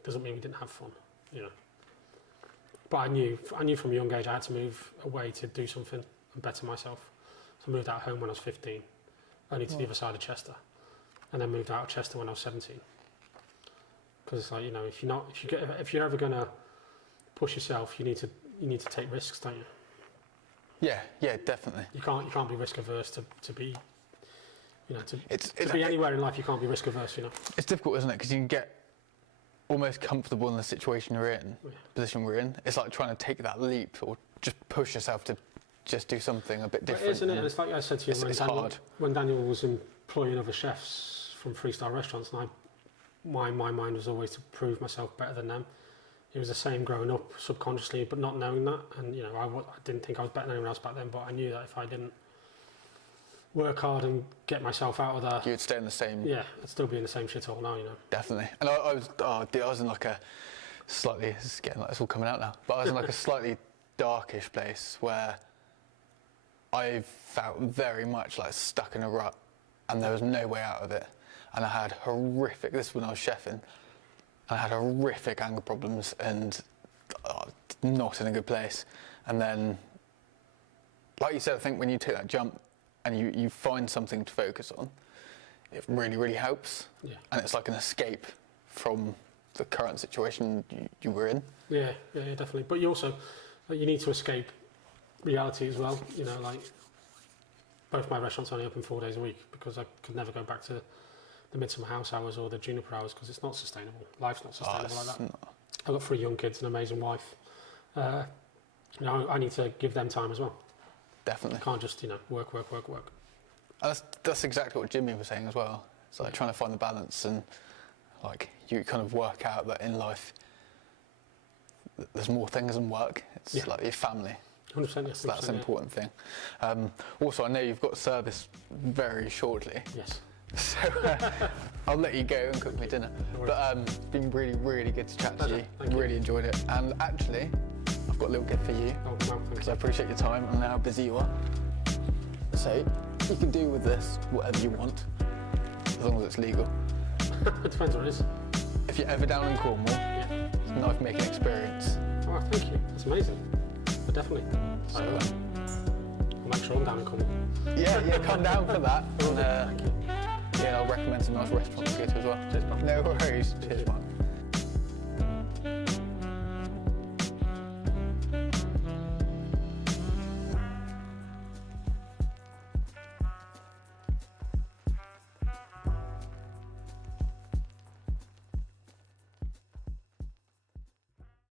Doesn't mean we didn't have fun, you know. But I knew from a young age I had to move away to do something and better myself. So I moved out of home when I was 15, only to the other side of Chester, and then moved out of Chester when I was 17. Because it's like, you know, if you're ever gonna push yourself, you need to take risks, don't you? Yeah, definitely. You can't be risk averse to be, you know, to It's be anywhere in life. You can't be risk averse, you know. It's difficult, isn't it? Because you can get almost comfortable in the situation you're in, position we're in. It's like trying to take that leap or just push yourself to just do something a bit different. Isn't it? And it's like I said to you, it's hard. When Daniel was employing other chefs from 3-star restaurants, and my mind was always to prove myself better than them. It was the same growing up subconsciously, but not knowing that. And you know, I didn't think I was better than anyone else back then, but I knew that if I didn't work hard and get myself out of there, you'd stay in the same. Yeah, I'd still be in the same shithole now, you know. Definitely. And I was in like a slightly. It's getting like it's all coming out now. But I was in like a slightly darkish place where I felt very much like stuck in a rut, and there was no way out of it. And I had horrific. This was when I was chefing. I had horrific anger problems and not in a good place. And then, like you said, I think when you take that jump and you find something to focus on, it really, really helps. Yeah. And it's like an escape from the current situation you were in. Yeah, definitely. But you also, you need to escape reality as well. You know, like both my restaurants only open 4 days a week because I could never go back to the Midsummer House hours or the Juniper hours because it's not sustainable. Life's not sustainable like that. Not. I've got 3 young kids, an amazing wife. You know, I need to give them time as well. Definitely. I can't just, you know, work. And that's exactly what Jimmy was saying as well. It's like trying to find the balance and like you kind of work out that in life there's more things than work. It's like your family. 100%, yes. That's an important thing. Also, I know you've got service very shortly. Yes. So I'll let you go and cook me dinner. No But it's been really, really good to chat to you. Thank you. Really enjoyed it. And actually, I've got a little gift for you Oh, no, because I appreciate your time and how busy you are. So you can do with this whatever you want, as long as it's legal. It depends what it is. If you're ever down in Cornwall, Yeah. it's a knife making experience. Oh, thank you. That's amazing. I definitely. So, I'll make sure I'm down and coming. Yeah, come down for that. And, yeah, I'll recommend some nice restaurants to go to as well. Cheers, Mark. No worries. Cheers, Mark.